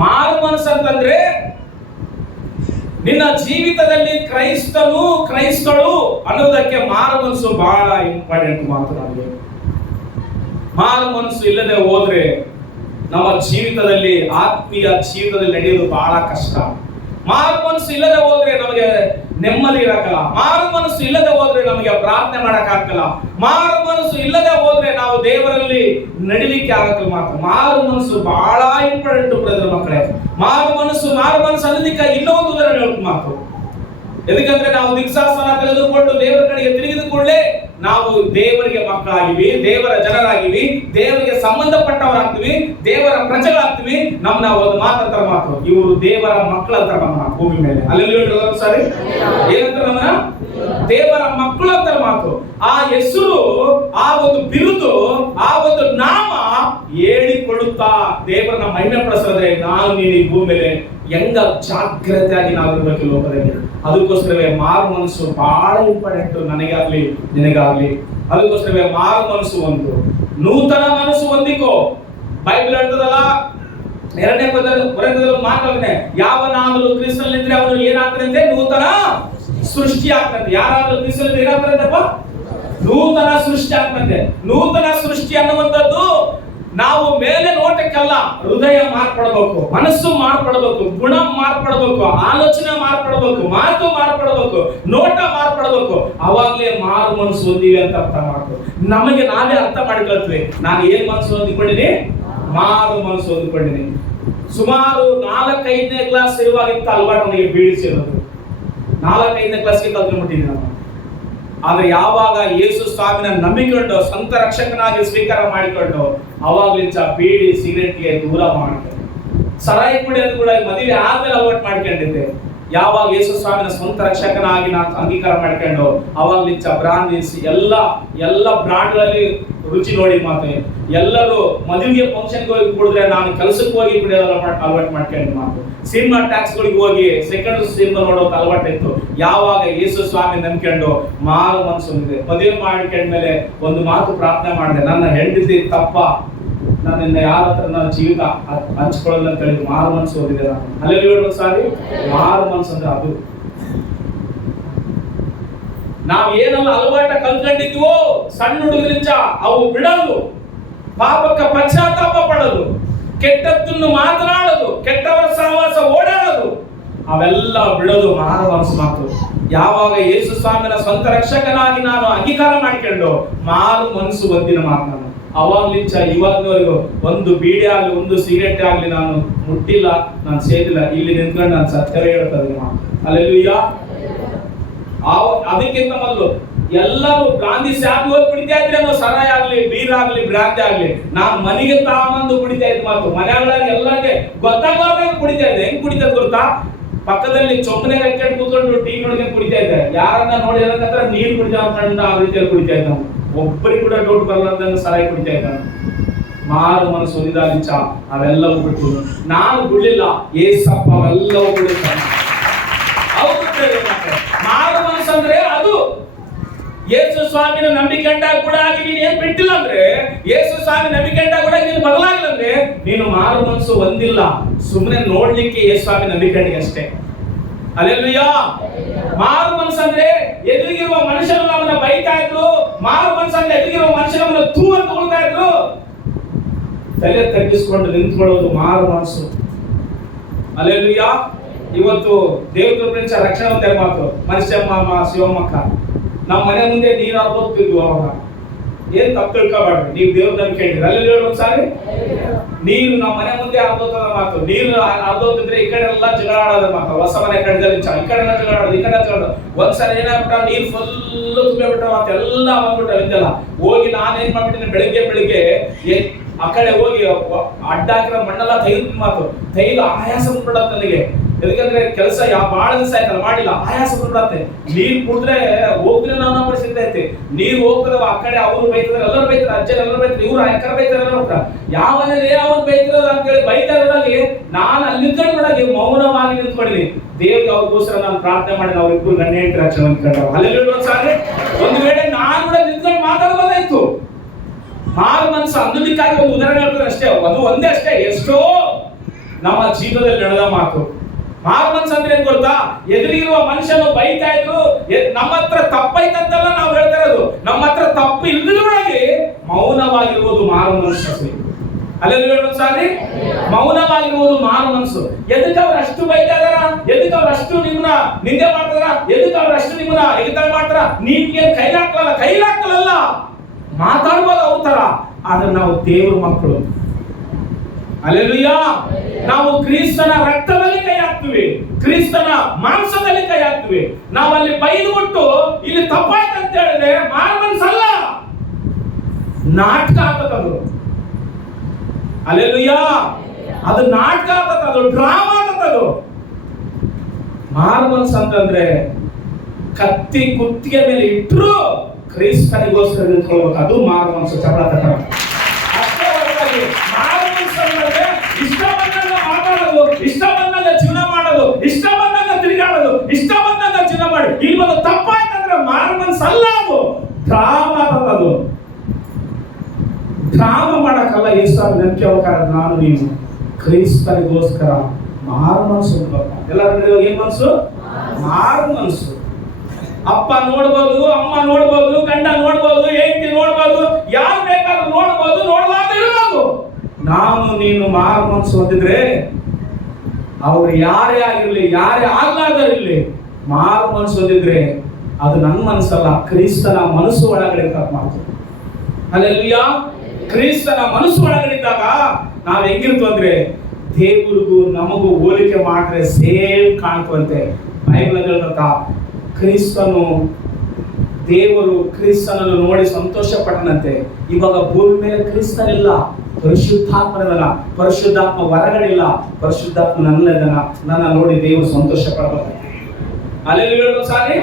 ಮಾರು ಮನಸ್ಸು ಅಂತಂದ್ರೆ ನಿನ್ನ ಜೀವಿತದಲ್ಲಿ ಕ್ರೈಸ್ತಳು ಅನ್ನೋದಕ್ಕೆ ಮಾರು ಮನಸ್ಸು ಬಹಳ ಇಂಪಾರ್ಟೆಂಟ್ ಮಾತು. ಮಾರು ಮನಸ್ಸು ಇಲ್ಲದೆ ಹೋದ್ರೆ ನಮ್ಮ ಜೀವಿತದಲ್ಲಿ, ಆತ್ಮೀಯ ಜೀವಿತದಲ್ಲಿ ನಡೆಯೋದು ಬಹಳ ಕಷ್ಟ. ಮಾರು ಮನಸ್ಸು ಇಲ್ಲದೆ ಹೋದ್ರೆ ನಮಗೆ ನೆಮ್ಮದಿ ಇರಕ್ಕಲ್ಲ. ಮಾರು ಮನಸ್ಸು ಇಲ್ಲದೆ ಹೋದ್ರೆ ನಮಗೆ ಪ್ರಾರ್ಥನೆ ಮಾಡಕ್ ಆಗಲ್ಲ. ಮಾರು ಮನಸ್ಸು ಇಲ್ಲದೆ ಹೋದ್ರೆ ನಾವು ದೇವರಲ್ಲಿ ನಡಿಲಿಕ್ಕೆ ಆಗಲ್ಲ. ಮಾರು ಮನಸ್ಸು ಬಹಳ ಇಂಪಾರ್ಟೆಂಟ್ ಬ್ರದರ್ ಮಕ್ಕಳೇ. ಮಾರು ಮನಸ್ಸು ಅನ್ನೋದಕ್ಕೆ ಇನ್ನೊಂದು ಉದಾಹರಣೆ ಹೇಳ್ತು ಮಾತು. ಎದಕ್ಕಂದ್ರೆ ನಾವು ದೀಕ್ಷಾಸ್ನಾನ ತೆಗೆದುಕೊಂಡು ದೇವರ ಕಡೆಗೆ ತಿರುಗಿದ ಕೂಡಲೇ ನಾವು ದೇವರಿಗೆ ಮಕ್ಕಳಾಗಿವಿ, ದೇವರ ಜನರಾಗಿವಿ, ದೇವರಿಗೆ ಸಂಬಂಧಪಟ್ಟವರಾಗ್ತೀವಿ, ದೇವರ ಪ್ರಜೆಗಳಾಗ್ತೀವಿ. ನಮ್ಮನ್ನ ಒಂದು ಮಾತಾಡ್ತಾರ ಮಾತು, ಇವರು ದೇವರ ಮಕ್ಕಳು ಅಂತಾರೆ ನಮ್ಮನ್ನ ಭೂಮಿ ಮೇಲೆ. ಅಲ್ಲಿ ಸಾರಿ ಏನಂತಾರೆ, ನಮ್ಮನ್ನ ದೇವರ ಮಕ್ಕಳು ಅಂತಾರೆ ಮಾತು. ಆ ಹೆಸರು, ಆ ಒಂದು ಬಿರುದು, ಆ ಒಂದು ನಾಮ ಹೇಳಿಕೊಳ್ಳುತ್ತಾ ದೇವರನ್ನ ಮಹಿಮೆ ಪಡಿಸಿದ್ರೆ ನಾನು ನೀನು ಈ ಭೂಮಿ ಮೇಲೆ ಹೆಂಗ ಜಾಗ್ರತೆಯಾಗಿ ನಾವು ಇರಬೇಕು ಲೋಕದಲ್ಲಿ. ಅದಕ್ಕೋಸ್ಕರವೇ ಮಾರು ಮನಸ್ಸು ಬಹಳ ಇಂಪಾರ್ಟೆಂಟ್, ನನಗಾಗ್ಲಿ ನಿನಗಾಗ್ಲಿ. ಅದಕ್ಕೋಸ್ಕರವೇ ಮಾರು ಮನಸ್ಸು ಒಂದು, ನೂತನ ಮನಸ್ಸು ಹೊಂದಿಕೋ. ಬೈಬಲ್ ಹೇಳ್ತದಲ್ಲ, 2ನೇ ಕೊರಿಂಥದಲ್ಲಿ ಮಾತಾಡ್ತಾನೆ, ಯಾವನಾದರೂ ಕ್ರಿಸ್ತನಲ್ಲಿದ್ರೆ ಅವನು ಏನಾಗ್ತಾರಂತೆ, ನೂತನ ಸೃಷ್ಟಿ ಆಗ್ತಂತೆ. ಯಾರಾದ್ರೂ ಕ್ರಿಸ್ತನಲ್ಲಿ ಏನಾಗ್ತಾರಂತಪ್ಪ, ನೂತನ ಸೃಷ್ಟಿ ಆಗ್ತಂತೆ. ನೂತನ ಸೃಷ್ಟಿ ಅನ್ನುವಂಥದ್ದು ನಾವು ಮೇಲೆ ನೋಟಕ್ಕೆಲ್ಲ ಹೃದಯ ಮಾರ್ಪಡಬೇಕು, ಮನಸ್ಸು ಮಾರ್ಪಡಬೇಕು, ಗುಣ ಮಾರ್ಪಡಬೇಕು, ಆಲೋಚನೆ ಮಾರ್ಪಡಬೇಕು, ಮಾತು ಮಾರ್ಪಡಬೇಕು, ನೋಟ ಮಾರ್ಪಡಬೇಕು. ಅವಾಗ್ಲೇ ಮಾರು ಮನಸ್ಸು ಹೊಂದಿವಿ ಅಂತ ಅರ್ಥ ಮಾಡ್ಕೊ. ನಮಗೆ ನಾವೇ ಅರ್ಥ ಮಾಡ್ಕೊಳ್ತೀವಿ, ನಾನು ಏನ್ ಮನಸ್ಸು ಹೊಂದಿಕೊಂಡಿನಿ? ಮಾರು ಮನಸ್ಸು ಹೊಂದಿಕೊಂಡಿನಿ. ಸುಮಾರು 4-5ನೇ ಕ್ಲಾಸ್ ಇರುವಾಗಿಂತ ಅಲ್ವಾ ನನಗೆ ಬೀಳಿಸಿರೋದು. 4-5ನೇ ಕ್ಲಾಸ್ಗೆ ಕಲ್ತ್ಕೊಂಡ್ಬಿಟ್ಟಿದ್ದೀನಿ ನಾನು. ಆದ್ರೆ ಯಾವಾಗ ಯೇಸು ಸ್ವಾಮಿನ ನಂಬಿಕೊಂಡು ಸ್ವಂತ ರಕ್ಷಕನಾಗಿ ಸ್ವೀಕಾರ ಮಾಡಿಕೊಂಡು ಅವಾಗ್ಲಿಂದ ಬೀಡಿ ಸಿಗರೆಟ್ಗೆ ದೂರ ಮಾಡ್ಕೊಂಡು, ಸರಾಯಿ ಕುಡಿಯೋದು ಕೂಡ ಮದುವೆ ಆದ್ಮೇಲೆ ಅಲವಾಟ್ ಮಾಡ್ಕೊಂಡಿದ್ದೆ. ಯಾವಾಗ ಯೇಸು ಸ್ವಾಮಿನ ಸ್ವಂತ ರಕ್ಷಕನಾಗಿ ನಾನು ಅಂಗೀಕಾರ ಮಾಡ್ಕೊಂಡು ಅವಾಗ್ಲಿಂದ ಬ್ರಾಂದೀಸ್ ಎಲ್ಲ ಬ್ರಾಂಡ್ಗಳಲ್ಲಿ ರುಚಿ ನೋಡಿ ಮಾತು. ಎಲ್ಲರೂ ಮದುವೆಗೆ ಫಂಕ್ಷನ್ಗೆ ಹೋಗಿ ಕುಡಿದ್ರೆ ನಾನು ಕೆಲಸಕ್ಕೆ ಹೋಗಿ ಕುಡಿಯೋದು ಅಲವಾಟ್ ಮಾಡ್ಕೊಂಡು ಮಾತು. ಸಿನಿಮಾ ಟ್ಯಾಕ್ಸ್ಗಳಿಗೆ ಹೋಗಿ ಸೆಕೆಂಡ್ ಸಿನಿಮಾ ನೋಡೋಕೆ ಅಲವಾಟ್ ಇತ್ತು. ಯಾವಾಗ ಯೇಸು ಸ್ವಾಮಿ ನಂಬ್ಕೊಂಡು ಮಾರು ಮನಸ್ಸು ಹೊಂದಿದೆ, ಮದುವೆ ಮಾಡ್ಕೊಂಡ್ಮೇಲೆ ಒಂದು ಮಾತು ಪ್ರಾರ್ಥನೆ ಮಾಡಿದೆ, ನನ್ನ ಹೆಂಡತಿ ತಪ್ಪ, ನನ್ನ ಯಾರ ಹತ್ರ ನನ್ನ ಜೀವಿತ ಹಂಚ್ಕೊಳ್ಳಲ್ಲ ಅಂತ ಹೇಳಿ ಮಾರು ಮನಸ್ಸು ಹೊಂದಿದೆ ನಾನು. ಅಲ್ಲೆಲ್ಲ ಸಾರಿ ಮಾರು ಮನಸ್ಸು ಅಂದ್ರೆ ಅದು. ನಾವ್ ಏನೆಲ್ಲ ಅಲವಾಟ ಕಲ್ಕೊಂಡಿದ್ವೋ ಸಣ್ಣ ಹುಡುಗರಿಂದ ಅವು ಬಿಡೋದು, ಪಾಪಕ್ಕೆ ಪಶ್ಚಾತ್ತಾಪ ಪಡೋದು, ಕೆಟ್ಟದ್ದನ್ನು ಮಾತನಾಡೋದು, ಕೆಟ್ಟವರ ಸಹವಾಸ ಓಡಾಡೋದು, ಅವೆಲ್ಲ ಬಿಡೋದು ಮಾರು ಮನಸ್ಸು ಮಾತು. ಯಾವಾಗ ಯೇಸು ಸ್ವಾಮಿನ ಸ್ವಂತ ರಕ್ಷಕನಾಗಿ ನಾನು ಅಂಗೀಕಾರ ಮಾಡಿಕೊಂಡು ಮಾರು ಮನಸ್ಸು ಹೊಂದಿನ ಮಾತು ನಾನು. ಅವಾಗ್ಲಿಂಚ ಇವಾಗ್ನವರೆಗೂ ಒಂದು ಬೀಡಿ ಆಗ್ಲಿ ಒಂದು ಸಿಗರೆಟ್ ಆಗ್ಲಿ ನಾನು ಮುಟ್ಟಿಲ್ಲ, ನಾನು ಸೇದಿಲ್ಲ. ಇಲ್ಲಿ ನಿಂತ್ಕೊಂಡು ನಾನು ಸತ್ಕರೆ ಹೇಳ್ತದೆ ಮಾತು. ಅಲ್ಲೆಲ್ಲೂಯ್ಯ. ಅದಕ್ಕಿಂತ ಮೊದಲು ಎಲ್ಲರೂ ಗಾಂಧಿ ಶಾಪ್ ಹೋಗಿ ಕುಡಿತಾ ಇದ್ರೆ ಸರಾಯಿ ಆಗ್ಲಿ ಬೀರ್ ಆಗ್ಲಿ ಬ್ರಾಂತಿ ಆಗ್ಲಿ ನಾನು ಮನೆಗೆ ತಗೊಂಡು ಕುಡಿತಾ ಇದ್ ಮಾತು. ಮನೆಯೊಳಗೆ ಎಲ್ಲರಿಗೆ ಗೊತ್ತಾಗ ಕುಡಿತಾ ಇದ್ದೆ. ಹೆಂಗ್ ಕುಡಿತಾ ಗೊತ್ತಾ? ಪಕ್ಕದಲ್ಲಿ ಚೊಮ್ಮನೆ ಹಾಕೊಂಡು ಕೂತ್ಕೊಂಡು ಟೀ ನೋಡ್ಕೊಂಡು ಕುಡಿತಾ ಇದ್ದೆ. ಯಾರನ್ನ ನೋಡಿ ಏನಂತ ನೀರು ಕುಡಿತಾ ಅನ್ಕೊಂಡು ಆ ರೀತಿಯಲ್ಲಿ ಕುಡಿತಾ ಇದ್ದ. ಒಬ್ಬರಿಗೆ ಕೂಡ ಡೌಟ್ ಬರಲಾರ್ದಂಗೆ ಸರಾಯಿ ಕುಡಿತಾ ಇದ್ದ. ಮಾರು ಮನಸ್ಸು ಹೊಂದಿದಾಗಿಂಚ ಅವೆಲ್ಲವೂ ಬಿಟ್ಟು ನಾನು ಬಿಡ್ಲಿಲ್ಲ, ಏಸಪ್ಪ ಅವೆಲ್ಲವೂ ಬಿಡುತ್ತಾನೆ. ಮಾರು ಮನಸ್ಸು ಅಂದ್ರೆ ಅದು. ಯೇಸು ಸ್ವಾಮಿನ ನಂಬಿಕೊಂಡಾಗ ಕೂಡ ನೀನು ಏನ್ ಬಿಟ್ಟಿಲ್ಲ ಅಂದ್ರೆ, ಯೇಸು ಸ್ವಾಮಿ ನಂಬಿಕೊಂಡಾಗ ಕೂಡ ನೀನು ಬದಲಾಗಿಲ್ಲ ಅಂದ್ರೆ ನೀನು ಮಾರು ಮನಸ್ಸು ಹೊಂದಿಲ್ಲ. ಸುಮ್ಮನೆ ನೋಡ್ಲಿಕ್ಕೆ ಯೇಸು ಸ್ವಾಮಿ ನಂಬಿಕೊಂಡಿಗೆ ಅಷ್ಟೇ. ಅಲ್ಲೆಲ್ಲೂಯ್ಯ. ಮಾರು ಮನಸ್ಸು ಅಂದ್ರೆ ಎದುರಿಗಿರುವ ಮನುಷ್ಯರು ನಮ್ಮನ್ನ ಬೈತಾ ಇದ್ರು. ಮಾರು ಮನಸ್ಸು ಅಂದ್ರೆ ಎದುರಿಗಿರುವ ಮನುಷ್ಯರು ನಮ್ಮನ್ನ ತೂ ಅಂತ ಕೊಡ್ತಾ ಇದ್ರು. ತಲೆ ತಗ್ಗಿಸ್ಕೊಂಡು ನಿಂತ್ಕೊಳ್ಳೋದು ಮಾರು ಮನಸ್ಸು. ಅಲ್ಲೆಲ್ಲೂಯ್ಯ. ಇವತ್ತು ದೇವ್ರ ಪ್ರಿನ್ಸ ರಕ್ಷಣೆ ಅಂತ ಮಾತು. ಮನುಷ್ಯಮ್ಮ ಶಿವಮ್ಮಕ್ಕ ನಮ್ಮ ಮನೆ ಮುಂದೆ ನೀರು ಹರಿದೋಗ್ತಿದ್ವು. ಅವಾಗ ಏನ್ ತಪ್ಪು ತಿಳ್ಕೊಬಾರ್ದು, ನೀವು ದೇವ್ರ ನಂಬಿಕೊಂಡಿರಿ. ಅಲ್ಲಿ ಒಂದ್ಸಾರಿ ನೀರು ನಮ್ಮ ಮನೆ ಮುಂದೆ ಹರಿದೋಗ್ತದ ಮಾತು. ನೀರು ಹರಿದೋಗ್ತಿದ್ರೆ ಈ ಕಡೆ ಎಲ್ಲ ಜಗಳ ಆಡೋದ ಮಾತು. ಹೊಸ ಮನೆ ಕಡೆದಲ್ಲಿ ಈ ಕಡೆ ಎಲ್ಲ ಜಗಳ ಆಡೋದು, ಈ ಕಡೆ ಜಗಳ. ಒಂದ್ಸರಿ ಏನಾಗ್ಬಿಟ್ಟ, ನೀರು ಫುಲ್ ತುಂಬಿಬಿಟ್ಟ ಮಾತು. ಎಲ್ಲ ಬಂದ್ಬಿಟ್ಟ ಇದೆಲ್ಲ ಹೋಗಿ ನಾನು ಏನ್ ಮಾಡ್ಬಿಟ್ಟಿನಿ, ಬೆಳಿಗ್ಗೆ ಆ ಕಡೆ ಹೋಗಿ ಅಡ್ಡ ಹಾಕಿರೋ ಮಣ್ಣೆಲ್ಲ ತೆಗೆದು ಮಾತು. ತೆಗೆದು ಆಯಾಸ ಬಿಡತ್ತೆ ನನಗೆ. ಯಾಕಂದ್ರೆ ಕೆಲಸ ಬಹಳ ದಿವಸ ಆಯ್ತಲ್ಲ ಮಾಡಿಲ್ಲ, ಆಯಾಸ ಬಿಡತ್ತೆ. ನೀರ್ ಕುಡಿದ್ರೆ ಹೋದ್ರೆ ನನ್ನ ಪರಿಸ್ಥಿತಿ ಐತಿ. ನೀರ್ ಹೋಗ್ತದವ ಆ ಕಡೆ ಅವರು ಬೈತಾರೆ, ಎಲ್ಲರೂ ಬೈತಾರೆ, ಅಜ್ಜರು ಎಲ್ಲರೂ ಬೈತಾರೆ, ಇವ್ರು ಅಕ್ಕರ ಬೈತಾರೆ, ಎಲ್ಲ ಹೋಗ್ತಾರೆ. ಯಾವನೇ ಅವ್ರು ಬೈತಿರೋದು ಅಂತೇಳಿ ಬೈತಾ ಇರೋದಾಗಿ ನಾನು ಅಲ್ಲಿ ನಿಂತ್ಕೊಂಡ್ಬಿಡಾಗಿ ಮೌನವಾಗಿ ನಿಂತ್ಕೊಂಡಿದ್ದೀನಿ. ದೇವ್ರಿಗೆ ಅವ್ರಿಗೋಸ್ಕರ ನಾನು ಪ್ರಾರ್ಥನೆ ಮಾಡಿ ಅವ್ರಿಬ್ರು ಗಣ್ಯ ಹೆಂಡತಿ ರಕ್ಷಣೆ ಅಂದ್ಕೊಂಡ್ರು. ಅಲ್ಲಿ ಒಂದು ವೇಳೆ ನಾನು ಕೂಡ ನಿಂತ್ಕೊಂಡು ಮಾತಾಡ್ಬೋದಾಯ್ತು. ಮಾರು ಮನಸ್ಸು ಅಂದಲಿಕ್ಕಾಗಿ ಒಂದು ಉದಾಹರಣೆ ಹೇಳ್ತಾರೆ ಅಷ್ಟೇ. ಅದು ಒಂದೇ ಅಷ್ಟೇ, ಎಷ್ಟೋ ನಮ್ಮ ಜೀವನದಲ್ಲಿ ನಡೆದ ಮಾತು. ಮಾರು ಮನಸ್ಸು ಅಂದ್ರೆ ಏನ್ ಗೊತ್ತಾ? ಎದುರಿಗಿರುವ ಮನುಷ್ಯನು ಬೈತಾ ಇದ್ರು, ನಮ್ಮ ಹತ್ರ ತಪ್ಪೈತಂತೆಲ್ಲ ನಾವು ಹೇಳ್ತಾ ಇರೋದು. ನಮ್ಮ ಹತ್ರ ತಪ್ಪು ಇಲ್ಲದೊಳಗೆ ಮೌನವಾಗಿರುವುದು ಮಾರು ಮನಸ್ಸು. ಅಲ್ಲೆಲ್ಲ ಸಾರಿ ಮೌನವಾಗಿರುವುದು ಮಾರು ಮನಸ್ಸು. ಎದಕ್ಕೆ ಅವ್ರು ಅಷ್ಟು ಬೈತಾ ಇದಾರ? ಎದಕ್ಕೆ ಅವ್ರು ಅಷ್ಟು ನಿಮ್ಮನ್ನ ನಿಂದೆ ಮಾಡ್ತಾರ? ಎದಕ್ಕೆ ಅವ್ರು ಅಷ್ಟು ನಿಮ್ಮನ್ನ ಎಗತಾಳ ಮಾಡ್ತಾರ? ನಿಮ್ಗೆ ಕೈಲಾಕಲ್ಲ ಮಾತಾಡ್ಬೋದು ಅವ್ರ ತರ. ಆದ್ರೆ ನಾವು ದೇವ್ರ ಮಕ್ಕಳು. ಅಲ್ಲೆಲ್ಲೂಯ್ಯ. ನಾವು ಕ್ರಿಸ್ತನ ರಕ್ತದಲ್ಲಿ ಕೈ ಹಾಕ್ತಿವಿ, ಕ್ರಿಸ್ತನ ಮಾಂಸದಲ್ಲಿ ಕೈ ಹಾಕ್ತಿವಿ. ನಾವು ಅಲ್ಲಿ ಬೈದ್ಬಿಟ್ಟು ಇಲ್ಲಿ ತಪ್ಪಾಯ್ತು ಅಂತ ಹೇಳಿದ್ರೆ ಮಾರು ಮನಸ್ಸಲ್ಲ, ನಾಟಕ ಆಗ್ತದದು. ಅಲ್ಲೆಲ್ಲೂಯ್ಯ. ಅದು ನಾಟಕ ಆಗ್ತದ, ಅದು ಡ್ರಾಮಾ ಆಗ್ತದದು. ಮಾರು ಮನಸ್ಸು ಅಂತಂದ್ರೆ ಕತ್ತಿ ಕುತ್ತಿಗೆ ಮೇಲೆ ಇಟ್ಟರು ಕ್ರಿಸ್ತನಿಗೋಸ್ಕರ ನಿಂತ್ಕೊಳ್ಬೇಕು. ಅದು ಮಾರು ಮನಸ್ಸು. ಚಪಳ ತಕ್ಕ ಅಷ್ಟೇ ಹೊರತಾಗಿ ಮಾರು ಮನಸ್ಸು ಅಂದ್ರೆ ಇಷ್ಟ ಬಂದಾಗ ಮಾತಾಡೋದು, ಇಷ್ಟ ಬಂದಾಗ ಜೀವನ ಮಾಡೋದು, ಇಷ್ಟ ಬಂದಾಗ ತಿರುಗಾಡೋದು, ಇಷ್ಟ ಬಂದಾಗ ಜೀವನ ಮಾಡಿ ಇಲ್ಲಿ ಒಂದು ತಪ್ಪಾಯ್ತಂದ್ರೆ ಮಾರು ಮನಸ್ಸು ಅಲ್ಲ, ಅದು ಡ್ರಾಮಾ ಆಗ್ತದದು. ಡ್ರಾಮಾ ಮಾಡಕ್ಕಲ್ಲ. ಯೇಸು ನಂಬಿಕೆ ಅವಕಾರ ನಾನು ನೀನು ಕ್ರಿಸ್ತನಿಗೋಸ್ಕರ ಮಾರು ಮನಸ್ಸು. ಎಲ್ಲರೂ ಏನ್ ಮನಸ್ಸು? ಮಾರು ಮನಸ್ಸು. ಅಪ್ಪ ನೋಡ್ಬೋದು, ಅಮ್ಮ ನೋಡ್ಬೋದು, ಗಂಡ ನೋಡ್ಬೋದು, ಹೆಂಡತಿ ನೋಡ್ಬೋದು, ಯಾರು ಬೇಕಾದ್ರೂ ನೋಡ್ಬೋದು, ನೋಡಲಾರ್ದೆ ಇರ್ಬೋದು. ನಾನು ನೀನು ಮಾರು ಮನಸ್ಸು ಹೊಂದಿದ್ರೆ ಅವ್ರು ಯಾರೇ ಆಗಿರ್ಲಿ, ಯಾರೇ ಆಗ್ಲಾರ್ದಿರ್ಲಿ, ಮಾರು ಮನಸ್ಸು ಹೊಂದಿದ್ರೆ ಅದು ನನ್ನ ಮನಸ್ಸಲ್ಲ, ಕ್ರಿಸ್ತನ ಮನಸ್ಸು ಒಳಗಡೆ ಇರ್ತಾರೆ ಮಾತು. ಹಲ್ಲೆಲೂಯಾ. ಕ್ರಿಸ್ತನ ಮನಸ್ಸು ಒಳಗಡೆ ಇದ್ದಾಗ ನಾವ್ ಹೆಂಗಿರ್ತೀವಿ ಅಂದ್ರೆ ದೇವರಿಗೂ ನಮಗೂ ಹೋಲಿಕೆ ಮಾಡಿದ್ರೆ ಸೇಮ್ ಕಾಣ್ತುವಂತೆ. ಬೈಬಲ್ ಹೇಳ್ತ ಕ್ರಿಸ್ತನು, ದೇವರು ಕ್ರಿಸ್ತನನ್ನು ನೋಡಿ ಸಂತೋಷ ಪಟ್ಟನಂತೆ. ಇವಾಗ ಭೂಮಿ ಮೇಲೆ ಕ್ರಿಸ್ತನಿಲ್ಲ, ಪರಿಶುದ್ಧಾತ್ಮನಲ್ಲ, ಪರಿಶುದ್ಧಾತ್ಮ ಹೊರಗಡಿಲ್ಲ, ಪರಿಶುದ್ಧಾತ್ಮ ನನ್ನ ನೋಡಿ ದೇವರು ಸಂತೋಷ ಪಡಬೇಕು. ಅಲ್ಲಿ ಸಾರಿ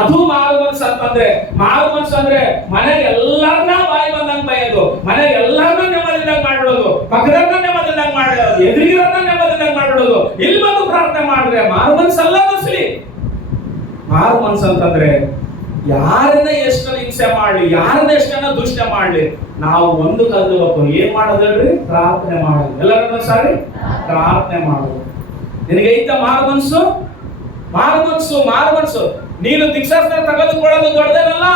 ಅದು ಮಾರು ಮನಸ್ಸು ಅಂತಂದ್ರೆ, ಮಾರು ಮನಸ್ಸು ಅಂದ್ರೆ ಮನೆಗೆ ಎಲ್ಲರನ್ನ ಬಾಯಿ ಬಂದಂಗ್ ಬೈಯೋದು, ಮನೆಗೆ ಎಲ್ಲರನ್ನ ನೆಮ್ಮದಿದಂಗ್ ಮಾಡ್ಬಿಡೋದು, ಪಕ್ಕದನ್ನ ನೆಮ್ಮದಿದಂಗ್ ಮಾಡೋದು, ಎದುರಿಗಿರನ್ನ ನೆಮ್ಮದಿದಂಗ್ ಮಾಡ್ಬಿಡೋದು. ಇಲ್ಲಿ ಬಂದು ಪ್ರಾರ್ಥನೆ ಮಾಡಿದ್ರೆ ಮಾರು ಮನಸ್ಸಲ್ಲ. ಬಸ್ಲಿ ಮಾರು ಮನಸ್ಸು ಅಂತಂದ್ರೆ ಯಾರನ್ನ ಎಷ್ಟನ್ನ ಹಿಂಸೆ ಮಾಡ್ಲಿ, ಯಾರನ್ನ ಎಷ್ಟನ್ನ ದೂಷಣೆ ಮಾಡ್ಲಿ, ನಾವು ಒಂದು ಕಲ್ತ್ಬೇಕು. ಏನ್ ಮಾಡೋದ್ರಿ? ಪ್ರಾರ್ಥನೆ ಮಾಡೋದು. ಎಲ್ಲರನ್ನ ಸಾರಿ ಪ್ರಾರ್ಥನೆ ಮಾಡೋದು. ನಿನಗೈತ ಮಾರು ಮನಸ್ಸು? ಮಾರು ಮನಸ್ಸು, ಮಾರು ಮನಸ್ಸು. ನೀನು ದೀಕ್ಷಾಸ್ತ್ರ ತೆಗೆದುಕೊಳ್ಳೋದು ದೊಡ್ಡದೇನಲ್ಲ,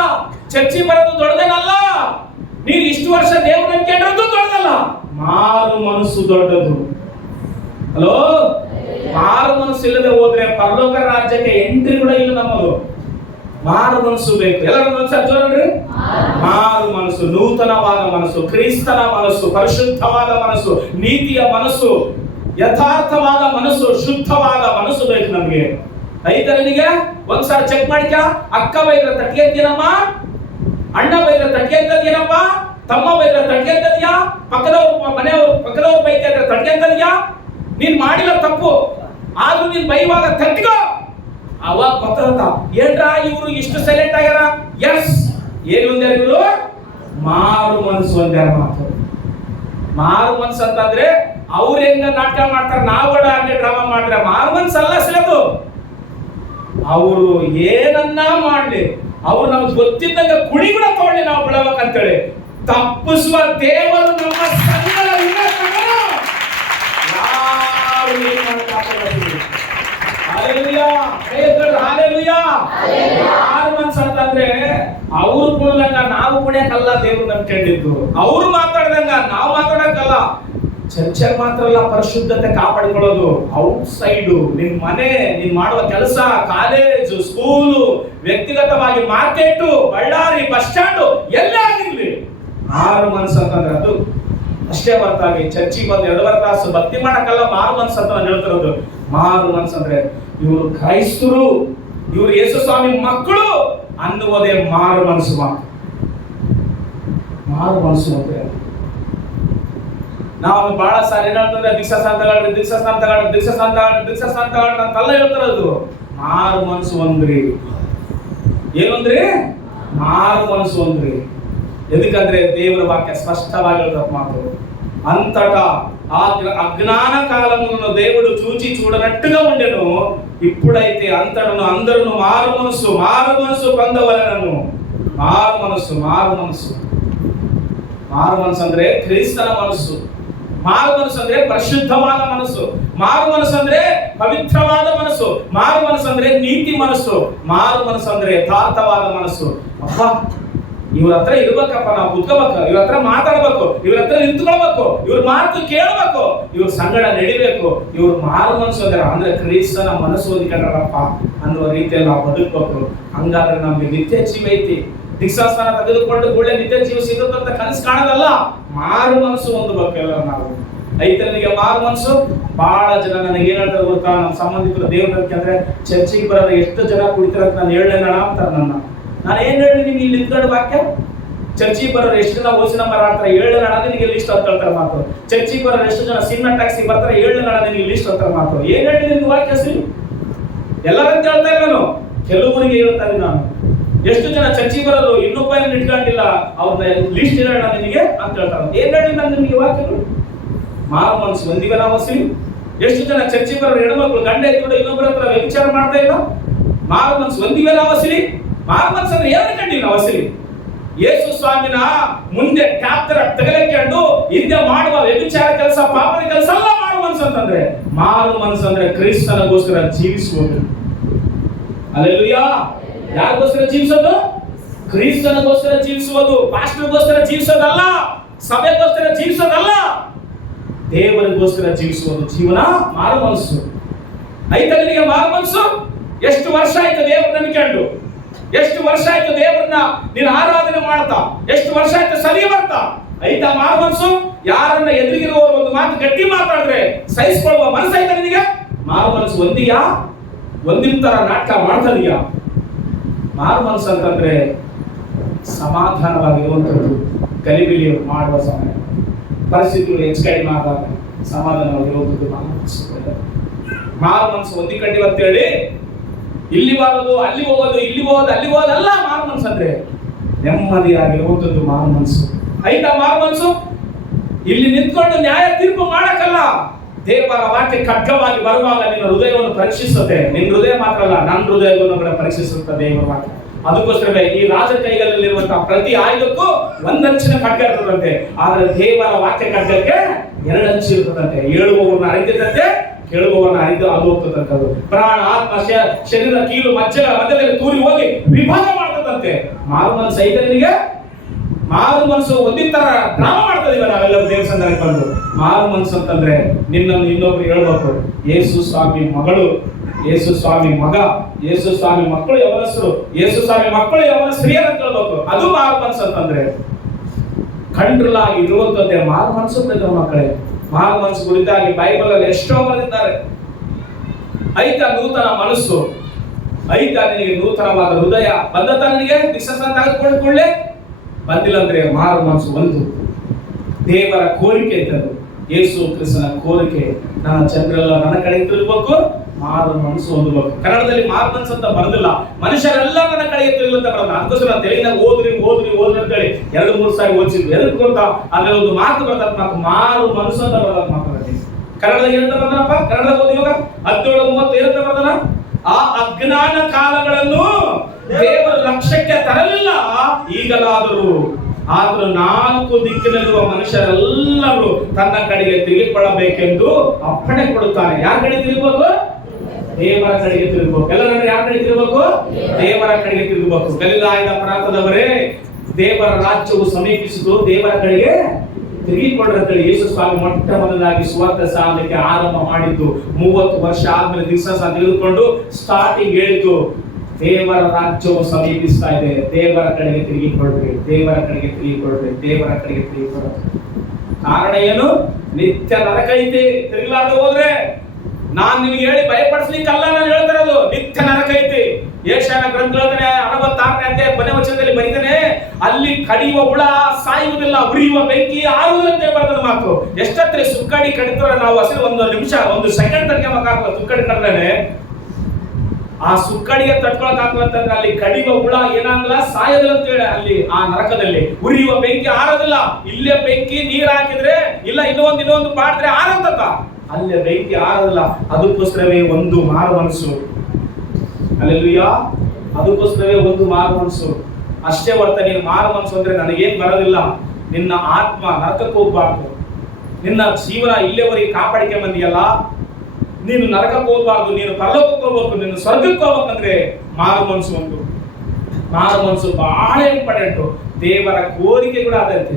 ಚರ್ಚಿ ಬರೋದು ದೊಡ್ಡದೇನಲ್ಲ, ನೀನು ಇಷ್ಟು ವರ್ಷ ದೇವ್ರ ನಂಬಿಕೊಂಡಿರೋದು ದೊಡ್ಡದಲ್ಲ. ಮಾರು ಮನಸ್ಸು ದೊಡ್ಡದು. ಹಲೋ, ಮಾರು ಮನಸ್ಸು ಇಲ್ಲದೆ ಹೋದ್ರೆ ಪರಲೋಕ ರಾಜ್ಯಕ್ಕೆ ಎಂಟ್ರಿ ಕೂಡ ಇಲ್ಲ ನಮ್ಮದು. ಮಾರು ಮನಸ್ಸು ಬೇಕು. ಎಲ್ಲರ ಮನಸ್ಸು ಮಾರು ಮನಸ್ಸು, ನೂತನವಾದ ಮನಸ್ಸು, ಕ್ರಿಸ್ತನ ಮನಸ್ಸು, ಪರಿಶುದ್ಧವಾದ ಮನಸ್ಸು, ನೀತಿಯ ಮನಸ್ಸು, ಯಥಾರ್ಥವಾದ ಮನಸ್ಸು, ಶುದ್ಧವಾದ ಮನಸ್ಸು ಬೇಕು ನಮ್ಗೆ. ರೈತನಿಗೆ ಒಂದ್ಸಾರ ಚೆಕ್ ಮಾಡಿಕ. ಅಕ್ಕ ಬೈದ್ರೆ ತಟ್ಟಿಗೆ ಎತ್ತೀನಮ್ಮ, ಅಣ್ಣ ಬೈದ್ರೆ ತಟ್ಟಿಗೆ ಎತ್ತದೇನಪ್ಪ, ತಮ್ಮ ಬೈದ್ರೆ ತಟ್ಟಿಗೆ ಎತ್ತದ್ಯಾ, ಪಕ್ಕದವ್ರು ಬೈತಾ ಇದ್ರೆ ತಟ್ಟಿಗೆ ಎತ್ತದ್ಯಾ. ನೀನ್ ಮಾಡಿಲ್ಲ ತಪ್ಪು, ಆದ್ರೂ ನೀನ್ ಬೈವಾಗ ತಟ್ಟಿಗೋ. ಅವಾಗ ಗೊತ್ತಾಗ್ತ ಏನ್ರ ಇವ್ರು ಇಷ್ಟು ಸೈಲೆಂಟ್ ಆಗ್ಯಾರ. ಎಸ್, ಏನು ಒಂದ್ಯಾರ ಇವರು? ಮಾರು ಮನಸ್ಸು ಒಂದ್ಯಾರ ಮಾತು. ಮಾರು ಮನಸ್ಸು ಅಂತಂದ್ರೆ ಅವ್ರು ಹೆಂಗ ನಾಟಕ ಮಾಡ್ತಾರೆ, ನಾವು ಹಂಗೆ ಡ್ರಾಮಾ ಮಾಡ್ರೆ ಮಾರು ಮನಸ್ಸು ಅಲ್ಲ ಸಿಲದು. ಅವರು ಏನನ್ನ ಮಾಡ್ಲಿ, ಅವ್ರು ನಮ್ಗೆ ಗೊತ್ತಿದ್ದಂಗ ಕುಡಿ ಕೂಡ ತಗೊಳ್ಳಿ, ನಾವು ಬಿಡಬೇಕಂತೇಳಿ ತಪ್ಪಿಸುವ ದೇವರು ನಮ್ಮ ಸಂಗಡ ಅಂತಂದ್ರೆ ಅವ್ರು ಕುಡ್ದಂಗ ನಾವು ಕುಡಿಯಕಲ್ಲ ದೇವ್ರು ನಂಬ್ಕೊಂಡಿದ್ದು, ಅವ್ರು ಮಾತಾಡ್ದಂಗ ನಾವು ಮಾತಾಡಕ್ಕಲ್ಲ. ಚರ್ಚೆಗೆ ಮಾತ್ರ ಅಲ್ಲ ಪರಿಶುದ್ಧತೆ ಕಾಪಾಡಿಕೊಳ್ಳೋದು, ಔಟ್ ಸೈಡು, ನಿನ್ ಮನೆ, ನೀನ್ ಮಾಡುವ ಕೆಲಸ, ಕಾಲೇಜು, ಸ್ಕೂಲು, ವ್ಯಕ್ತಿಗತವಾಗಿ ಮಾರ್ಕೆಟ್, ಬಳ್ಳಾರಿ ಬಸ್ ಸ್ಟ್ಯಾಂಡ್ ಎಲ್ಲ ಆಗಿರ್ಲಿ, ಮಾರು ಮನಸ್ಸು ಅಂತಂದ್ರೆ ಅದು ಅಷ್ಟೇ ಹೊರತಾಗಿ ಚರ್ಚಿಗೆ ಬಂದು 2 ತಾಸು ಭಕ್ತಿ ಮಾಡಕ್ಕಲ್ಲ ಮಾರು ಮನಸ್ಸು ಅಂತ ನಾನು ಹೇಳ್ತಿರೋದು. ಮಾರು ಮನಸ್ಸು ಅಂದ್ರೆ ಇವರು ಕ್ರೈಸ್ತರು, ಇವರು ಯೇಸು ಸ್ವಾಮಿ ಮಕ್ಕಳು ಅನ್ನುವುದೇ ಮಾರು ಮನಸ್ಸು. ಮಾರು ಮನಸ್ಸು ಅಂದ್ರೆ ನಾವು ಬಹಳ ಸಾರಿ ಏನಂತಂದ್ರೆ ದೀಕ್ಷಾಸ್ನಾನ ತಗೊಳ್ಳಿ ಅಂತಲ್ಲ ಹೇಳ್ತಿರೋದು. ಮಾರು ಮನಸ್ಸು ಒಂದ್ರಿ. ಏನಂದ್ರಿ? ಮಾರು ಮನಸ್ಸು ಒಂದ್ರಿ. ಎದಕ್ಕಂದ್ರೆ ದೇವರ ವಾಕ್ಯ ಸ್ಪಷ್ಟವಾಗಿ ಹೇಳ್ತಕ್ಕ ಮಾತು. అంతట ఆ అజ్ఞాన కాలమును దేవుడు చూచి చూడనట్టుగా ఉండెను. ఇప్పుడైతే అంతటను అందరూ మారు మనసు పొందవలెనను. మారు మనసు ಅಂದ್ರೆ ಕ್ರಿಸ್ತನ ಮನಸ್ಸು. ಮಾರು ಮನಸ್ಸು ಅಂದ್ರೆ ಪರಿಶುದ್ಧವಾದ ಮನಸ್ಸು. ಮಾರು ಮನಸ್ಸು ಅಂದ್ರೆ ಪವಿತ್ರವಾದ ಮನಸ್ಸು. ಮಾರು ಮನಸ್ಸು ಅಂದ್ರೆ ನೀತಿ ಮನಸ್ಸು. ಮಾರು ಮನಸ್ಸು ಅಂದ್ರೆ ಯಥಾರ್ಥವಾದ ಮನಸ್ಸು. ಅಪ್ಪ, ಇವ್ರ ಹತ್ರ ಇರ್ಬೇಕಪ್ಪ, ನಾವು ಕುತ್ಕೋಬೇಕು, ಇವ್ರ ಹತ್ರ ಮಾತಾಡ್ಬೇಕು, ಇವ್ರ ಹತ್ರ ನಿಂತ್ಕೊಳ್ಬೇಕು, ಇವ್ರ ಮಾತು ಕೇಳಬೇಕು, ಇವ್ರ ಸಂಗಡ ನಡಿಬೇಕು. ಇವ್ರ ಮಾರು ಮನಸ್ಸು ಅಂದ್ರೆ ಕ್ರಿಸ್ತನ ಮನಸ್ಸು ಓದಿಕೊಂಡ್ರಪ್ಪ ಅನ್ನುವ ರೀತಿಯಲ್ಲಿ ನಾವು ಬದುಕಬೇಕು. ಹಂಗಾದ್ರೆ ನಮ್ಗೆ ನಿತ್ಯ ಜೀವ ಐತಿ. ದೀಕ್ಷಾಸ್ನಾನ ತೆಗೆದುಕೊಂಡು ಕೂಡಲೇ ನಿತ್ಯ ಜೀವ ಸಿಗುತ್ತಂತ ಕನಸು ಕಾಣೋದಲ್ಲ, ಮಾರು ಮನಸ್ಸು ಹೊಂದಬೇಕು ಎಲ್ಲರೂ ನಾವು. ರೈತನಿಗೆ ಮಾರು ಮನಸ್ಸು. ಬಹಳ ಜನ ನನಗೆ ಏನ್ ಹೇಳ್ತಾರೆ ಗೊತ್ತಾ, ನಮ್ಮ ಸಂಬಂಧಿಕರು ದೇವ್ರಕ್ಕೆ ಅಂದ್ರೆ ಚರ್ಚಿಗೆ ಬರೋದ ಎಷ್ಟು ಜನ ಕುಡಿತಾರ ಅಂತ ನಾನು ಹೇಳೋಣ ಅಂತಾರೆ. ನಾನು ಏನ್ ಹೇಳಿ ನಿಮ್ಗೆ ಇಲ್ಲಿ ನಿಂತ್ಕೊಂಡು ವಾಕ್ಯ, ಚರ್ಚಿಗೆ ಬರೋರು ಎಷ್ಟು ಜನ ಓಸಿನ ಮರ ಆಡ್ತಾರೆ, 7 ನಡ ನಿನಗೆ ಲಿಸ್ಟ್ ಅಂತ ಹೇಳ್ತಾರೆ ಮಾತು. ಚರ್ಚಿಗೆ ಬರೋರು ಎಷ್ಟು ಜನ ಸಿನಿಮಾ ಟ್ಯಾಕ್ಸಿ ಬರ್ತಾರೆ, 7 ನಡ ನಿನಗೆ ಲಿಸ್ಟ್ ಅಂತಾರೆ ಮಾತು. ಏನ್ ಹೇಳಿ ನಿಮ್ಗೆ ವಾಕ್ಯ ಶ್ರೀ? ಎಲ್ಲರಂತ ಹೇಳ್ತಾ ಇಲ್ಲ ನಾನು, ಕೆಲವರಿಗೆ ಹೇಳ್ತಾರೆ ನಾನು. ಎಷ್ಟು ಜನ ಚರ್ಚಿಗೆ ಬರೋದು ಇನ್ನೊಬ್ಬರನ್ನ ಇಟ್ಕೊಂಡಿಲ್ಲ, ಅವ್ರನ್ನ ಲಿಸ್ಟ್ ಹೇಳೋಣ ನಿನಗೆ ಅಂತ ಹೇಳ್ತಾರೆ. ಏನ್ ಹೇಳಿ ನಾನು ನಿಮಗೆ ವಾಕ್ಯಗಳು? ಮಾರು ಮನಸ್ಸು ಒಂದಿಗೆ ನಾವು ಶ್ರೀ. ಎಷ್ಟು ಜನ ಚರ್ಚಿಗೆ ಬರೋರು ಹೆಣ್ಮಕ್ಳು ಗಂಡ ಎತ್ಕೊಂಡು ಇನ್ನೊಬ್ಬರ ಹತ್ರ ವ್ಯಭಿಚಾರ ಮಾಡ್ತಾ ಇಲ್ಲ. ಮಾರು ಮನಸ್ಸು ಒಂದಿಗೆ ನಾವು ಶ್ರೀ. ಮಾರು ಮನಸ್ಸು ಅಂದ್ರೆ ಏನು ಕಂಡಿಲ್ಲ ವಸಲಿ. ಯೇಸು ಸ್ವಾಮಿನ ಮುಂದೆ ಟ್ಯಾಪ್ತರ ತೆಗೆದುಕೊಂಡು ಹಿಂದೆ ಮಾಡುವ ವ್ಯಭಿಚಾರ ಕೆಲಸ, ಪಾಪದ ಕೆಲಸ ಎಲ್ಲ ಮಾರು ಮನಸ್ಸು ಅಂತಂದ್ರೆ. ಮಾರು ಮನಸ್ಸು ಅಂದ್ರೆ ಕ್ರಿಸ್ತನಿಗೋಸ್ಕರ ಜೀವಿಸುವುದು. ಹಲ್ಲೆಲೂಯಾ. ಯಾರಿಗೋಸ್ಕರ ಜೀವಿಸೋದು? ಕ್ರಿಸ್ತನಿಗೋಸ್ಕರ ಜೀವಿಸುವುದು. ಪಾಸ್ಟರ್ಗೋಸ್ಕರ ಜೀವಿಸೋದಲ್ಲ, ಸಭೆಗೋಸ್ಕರ ಜೀವಿಸೋದಲ್ಲ, ದೇವರಿಗೋಸ್ಕರ ಜೀವಿಸುವುದು ಜೀವನ ಮಾರು ಮನಸ್ಸು. ಆಯ್ತಾ ನಿನಗೆ ಮಾರು ಮನಸ್ಸು? ಎಷ್ಟು ವರ್ಷ ಆಯ್ತು ದೇವ್ರನ್ನ ನಂಬಿಕೊಂಡು? ಎಷ್ಟು ವರ್ಷ ಆಯ್ತು ದೇವ್ರನ್ನ ನೀನು ಆರಾಧನೆ ಮಾಡ್ತಾ? ಎಷ್ಟು ವರ್ಷ ಆಯ್ತು ಸರಿ ಬರ್ತಾ? ಆಯ್ತಾ ಮಾರು ಮನಸ್ಸು? ಯಾರನ್ನ ಎದುರಿಗಿರುವವರು ಒಂದು ಮಾತು ಗಟ್ಟಿ ಮಾತಾಡಿದ್ರೆ ಸಹಿಸಿಕೊಳ್ಳುವ ಮನಸ್ಸು ಆಯ್ತಾ ನಿನಗೆ? ಮಾರು ಮನಸ್ಸು ಒಂದಿಯಾ? ಒಂದಿನ ತರ ನಾಟಕ ಮಾಡ್ತದೀಯಾ? ಮಾರು ಮನಸ್ಸು ಅಂತಂದ್ರೆ ಸಮಾಧಾನವಾಗಿರುವಂಥದ್ದು. ಗಲಿಬಿಲಿ ಮಾಡುವ ಸಮಯ, ಪರಿಸ್ಥಿತಿಗಳು ಹೆಚ್ಚು ಕಡಿಮೆ ಆದಾಗ ಸಮಾಧಾನವಾಗಿರುವಂಥದ್ದು ಮಾರು ಮನಸ್ಸು. ಮಾರು ಮನಸ್ಸು ಹೊಂದಿಕೊಂಡಿವ ಅಂತೇಳಿ ಇಲ್ಲಿ ಬರೋದು, ಅಲ್ಲಿ ಹೋಗೋದು, ಇಲ್ಲಿ ಹೋಗೋದು, ಅಲ್ಲಿ ಹೋಗೋದಲ್ಲ ಮಾರು ಮನಸ್ಸು ಅಂದ್ರೆ. ನೆಮ್ಮದಿಯಾಗಿರುವಂಥದ್ದು ಮಾರು ಮನಸ್ಸು. ಆಯ್ತಾ ಮಾರು ಮನಸ್ಸು? ಇಲ್ಲಿ ನಿಂತ್ಕೊಂಡು ನ್ಯಾಯ ತೀರ್ಪು ಮಾಡಕ್ಕಲ್ಲ. ದೇವರ ವಾಕ್ಯ ಖಡ್ಗವಾಗಿ ಬರುವಾಗ ನಿನ್ನ ಹೃದಯವನ್ನು ಪರೀಕ್ಷಿಸುತ್ತೆ. ನಿನ್ನ ಹೃದಯ ಮಾತ್ರ ಅಲ್ಲ, ನನ್ನ ಹೃದಯವನ್ನು ಕೂಡ ಪರೀಕ್ಷಿಸುತ್ತೆ ದೇವರ ವಾಕ್ಯ. ಅದಕ್ಕೋಸ್ಕರವೇ ಈ ರಾಜ ಕೈಗಳಲ್ಲಿರುವಂತಹ ಪ್ರತಿ ಆಯುಧಕ್ಕೂ ಒಂದಂಚಿನ ಖಡ್ಗ ಇರ್ತದಂತೆ, ಆದ್ರೆ ದೇವರ ವಾಕ್ಯ ಖಡ್ಗಕ್ಕೆ ಎರಡು ಅಂಚು ಇರ್ತದಂತೆ. ಹೇಳುವವರನ್ನ ಅರಿತಿದ್ದಂತೆ, ಕೇಳುವವರನ್ನ ಅರಿತು ಅದು ಹೋಗ್ತದಂತದ್ದು. ಪ್ರಾಣ, ಆತ್ಮ, ಶರೀರ, ಕೀಲು, ಮಜ್ಜೆಗಳ ಮಧ್ಯದಲ್ಲಿ ತೂರಿ ಹೋಗಿ ವಿಭಾಗ ಮಾಡ್ತದಂತೆ. ಮಾರು ಮನಸ್ಸು ಐತೆ ನಿನಗೆ? ಮಾರು ಮನಸ್ಸು ಒಂದೇ ತರ ಡ್ರಾಮಾ ಮಾಡ್ತದೀವ ನಾವೆಲ್ಲರೂ ದೇವಸ್ಥಾನಕ್ಕೆ ಬಂದು. ಮಾರು ಮನಸ್ಸು ಅಂತಂದ್ರೆ ನಿನ್ನನ್ನು ಇನ್ನೊಬ್ರು ಹೇಳ್ಬೇಕು, ಯೇಸು ಸ್ವಾಮಿ ಮಗಳು, ಯೇಸು ಸ್ವಾಮಿ ಮಗ, ಯೇಸು ಸ್ವಾಮಿ ಮಕ್ಕಳು ಯವನಸ್ಥರು, ಯೇಸು ಸ್ವಾಮಿ ಮಕ್ಕಳು ಯವನಸ್ತ್ರೀಯರ ಅಂತ ಹೇಳ್ಬೇಕು. ಅದು ಮಾರು ಮನಸ್ಸು ಅಂತಂದ್ರೆ. ಕಂಟ್ರೋಲ್ ಆಗಿ ಇರುವಂತದ್ದೇ ಮಾರು ಮನಸ್ಸು ಮಕ್ಕಳೇ. ಮಾರು ಮನಸ್ಸು ಕುರಿತಾಗಿ ಬೈಬಲ್ ಅಲ್ಲಿ ಎಷ್ಟೋ ಬರೆದಿದ್ದಾರೆ. ಐತಾ ನೂತನ ಮನಸ್ಸು, ಐತಾ ನಿನಗೆ ನೂತನವಾದ ಹೃದಯ ಬಂದತ ನಿನಗೆ ವಿಶ್ವಾಸ ತೆಗೆದುಕೊಳ್ಳೆ ಬಂದಿಲ್ಲ ಅಂದ್ರೆ ಮಾರು ಮನಸ್ಸು ಒಂದು ದೇವರ ಕೋರಿಕೆ ಇದ್ದದ್ದು. ಯೇಸು ಕ್ರಿಸ್ತನ ಕೋರಿಕೆ ನನ್ನ ಜನರೆಲ್ಲ ನನ್ನ ಕಡೆ ತಿರುಗಬೇಕು, ಮಾರು ಮನಸ್ಸು ಹೊಂದಬೇಕು. ಕನ್ನಡದಲ್ಲಿ ಮಾರು ಮನಸ್ಸು ಅಂತ ಬರೋದಿಲ್ಲ, ಮನುಷ್ಯರೆಲ್ಲ ನನ್ನ ಕಡೆಗೆ ತಿರುಗಲು ಅಂತ ಬರೋದು. ಅದಕ್ಕೋಸ್ಕರ ತೆಲುಗಿನಾಗ ಓದ್ರಿ ಅಂತ ಹೇಳಿ 2-3 ಸಾರಿ ಓದಿಸಿದ್ವಿ. ಎದಕ್ಕೆ ಗೊತ್ತಾ? ಅದ್ರಲ್ಲಿ ಒಂದು ಮಾತು ಬರ್ತದ, ಮಾತು ಮಾರು ಮನಸ್ಸು ಅಂತ ಬರೋದ್ ಮಾತಾಡ್ತೀವಿ. ಕನ್ನಡದಾಗ ಏನಂತ ಬರ್ತಾನಪ್ಪ? ಕನ್ನಡದಾಗ ಓದಿವಾಗ 17:30 ಏನಂತ ಬರ್ತಾನ? ಆ ಅಜ್ಞಾನ ಕಾಲಗಳನ್ನು ದೇವರ ಲಕ್ಷ್ಯಕ್ಕೆ ತರಲಿಲ್ಲ, ಈಗಲಾದರೂ ಆದರೂ 4 ದಿಕ್ಕಿನಲ್ಲಿರುವ ಮನುಷ್ಯರೆಲ್ಲರೂ ತನ್ನ ಕಡೆಗೆ ತಿರುಗಿಕೊಳ್ಳಬೇಕೆಂದು ಅಪ್ಪಣೆ ಕೊಡುತ್ತಾನೆ. ಯಾರ ಕಡೆ ತಿರುಗಬೇಕು? ದೇವರ ಕಡೆಗೆ ತಿರುಗಬೇಕು. ಎಲ್ಲರೂ ಯಾರ ಕಡೆ ತಿರುಗಬೇಕು? ದೇವರ ಕಡೆಗೆ ತಿರುಗಬೇಕು. ಗಲಿಲಾಯದ ಪ್ರಾಂತದವರೇ, ದೇವರ ರಾಜ್ಯವು ಸಮೀಪಿಸಿದ್ದು, ದೇವರ ಕಡೆಗೆ ತಿರುಗಿಕೊಳ್ಳುತ್ತೇಳಿ ಯೇಸು ಸ್ವಾಮಿ ಮೊಟ್ಟ ಮೊದಲಾಗಿ ಸುವಾರ್ತೆ ಸಾರಲಿಕ್ಕೆ ಆರಂಭ ಮಾಡಿದ್ದು 30 ವರ್ಷ ಆದ್ಮೇಲೆ ದಿವಸ ತೆಗೆದುಕೊಂಡು ಸ್ಟಾರ್ಟಿಂಗ್ ಹೇಳಿದ್ದು, ದೇವರ ರಾಜ್ಯವು ಸಮೀಪಿಸ್ತಾ ಇದೆ, ದೇವರ ಕಡೆಗೆ ತಿರುಗಿಕೊಳ್ರಿ, ದೇವರ ಕಡೆಗೆ ತಿರುಗಿಕೊಳ್ರಿ, ದೇವರ ಕಡೆಗೆ ತಿರುಗಿಕೊಳ್ಳಿ. ಕಾರಣ ಏನು? ನಿತ್ಯ ನರಕ ಐತಿ. ತಿರುಗಲಾರ್ದು ಹೋದ್ರೆ ನಾನ್ ನಿಮ್ಗೆ ಹೇಳಿ ಭಯಪಡಿಸ್ಲಿಕ್ಕಲ್ಲ ನಾನು ಹೇಳ್ತಿರೋದು, ನಿತ್ಯ ನರಕ ಐತಿ. ಯೆಶಾಯನ ಗ್ರಂಥ 66ನೇ ಅಧ್ಯಾಯ ಕೊನೆ ವಚನದಲ್ಲಿ ಬರೀತಾನೆ, ಅಲ್ಲಿ ಕಡಿಯುವ ಹುಳ ಸಾಯುವುದಿಲ್ಲ, ಉರಿಯುವ ಬೆಂಕಿ ಆರುವುದಂತೆ ಬರ್ತದ ಮಾತು. ಎಷ್ಟತ್ರ ಸುಕ್ಕಡಿ ಕಡಿತಾರೆ ನಾವು ಹಸಿರು 1 ನಿಮಿಷ 1 ಸೆಕೆಂಡ್ ತಡ್ಕೊಬೇಕಾಗ್ತದೆ. ಸುಕ್ಕಡಿ ಕಡಿದ್ರೆ ಆ ಸುಕ್ಕಡಿಗೆ ತಡ್ಕೊಳಕ್ ಆಗ್ತಂತಂದ್ರೆ ಅಲ್ಲಿ ಕಡಿಯುವ ಹುಳ ಏನಾಗಲ್ಲ, ಸಾಯೋದಿಲ್ಲ ಅಂತ ಹೇಳಿ ಅಲ್ಲಿ ಆ ನರಕದಲ್ಲಿ. ಉರಿಯುವ ಬೆಂಕಿ ಆರೋದಿಲ್ಲ. ಇಲ್ಲೇ ಬೆಂಕಿ ನೀರ್ ಹಾಕಿದ್ರೆ ಇಲ್ಲ ಇನ್ನೊಂದು ಮಾಡಿದ್ರೆ ಆರೋದತ್ತ, ಅಲ್ಲೇ ಬೆಂಕಿ ಆರೋದಿಲ್ಲ. ಅದಕ್ಕೋಸ್ಕರವೇ ಒಂದು ಮಾರು ಮನಸ್ಸು. ಹಲ್ಲೆಲೂಯಾ. ಅದಕ್ಕೋಸ್ಕರವೇ ಒಂದು ಮಾರು ಮನಸ್ಸು. ಅಷ್ಟೇ ಹೊರತ ನೀನು ಮಾರು ಮನಸ್ಸು ಅಂದ್ರೆ ನನಗೇನ್ ಬರೋದಿಲ್ಲ, ನಿನ್ನ ಆತ್ಮ ನರಕಕ್ಕೆ ಹೋಗ್ಬಾರ್ದು, ನಿನ್ನ ಜೀವನ ಇಲ್ಲೇವರೆಗೆ ಕಾಪಾಡಿಕೆ ಬಂದಿಯಲ್ಲ, ನೀನು ನರಕಕ್ಕೆ ಹೋಗ್ಬಾರ್ದು, ನೀನು ಪರಲೋಕಕ್ಕೆ ಹೋಗ್ಬೇಕು, ನೀನು ಸ್ವರ್ಗಕ್ಕೆ ಹೋಗ್ಬೇಕಂದ್ರೆ ಮಾರು ಮನಸ್ಸು ಒಂದು. ಮಾರು ಮನಸ್ಸು ಬಹಳ ಇಂಪಾರ್ಟೆಂಟ್. ದೇವರ ಕೋರಿಕೆ ಕೂಡ ಅದಂತೆ,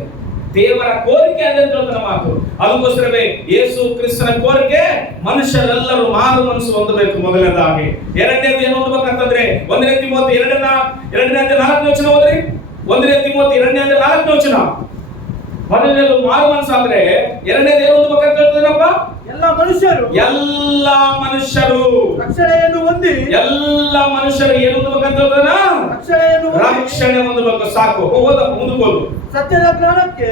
ದೇವರ ಕೋರಿಕೆ ಅದಂತ ಹೇಳ್ತಾನೆ ಮಾತು. ಅದಕ್ಕೋಸ್ಕರವೇ ಯೇಸು ಕ್ರಿಸ್ತನ ಕೋರಿಕೆ ಮನುಷ್ಯರೆಲ್ಲರೂ ಮಾರು ಮನಸ್ಸು ಹೊಂದಬೇಕು ಮೊದಲನೇದಾಗಿ. ಎರಡನೇದು ಏನು ಹೊಂದಬೇಕಂತಂದ್ರೆ 1 ತಿಮೋಥಿ 2:4 ವಚನ ಓದ್ರಿ. 1 ತಿಮೋಥಿ 2:4 ವಚನ. ಮೊದಲನೇದು ಮಾರು ಮನಸ್ಸು ಅಂದ್ರೆ, ಎರಡನೇದು ಏನು ಹೊಂದಬೇಕಂತ ಹೇಳ್ತಾರಪ್ಪ? ಎಲ್ಲ ಮನುಷ್ಯರು ರಕ್ಷಣೆಯನ್ನು ಹೊಂದಿ, ಎಲ್ಲ ಮನುಷ್ಯರು ಏನು ಹೊಂದಬೇಕಂತ ಹೇಳ್ತಾರ? ರಕ್ಷಣೆ ಹೊಂದಬೇಕು. ಸಾಕು, ಹೋಗೋದಪ್ಪ ಮುಂದಕ್ಕೋದು. ಸತ್ಯದ ಜ್ಞಾನಕ್ಕೆ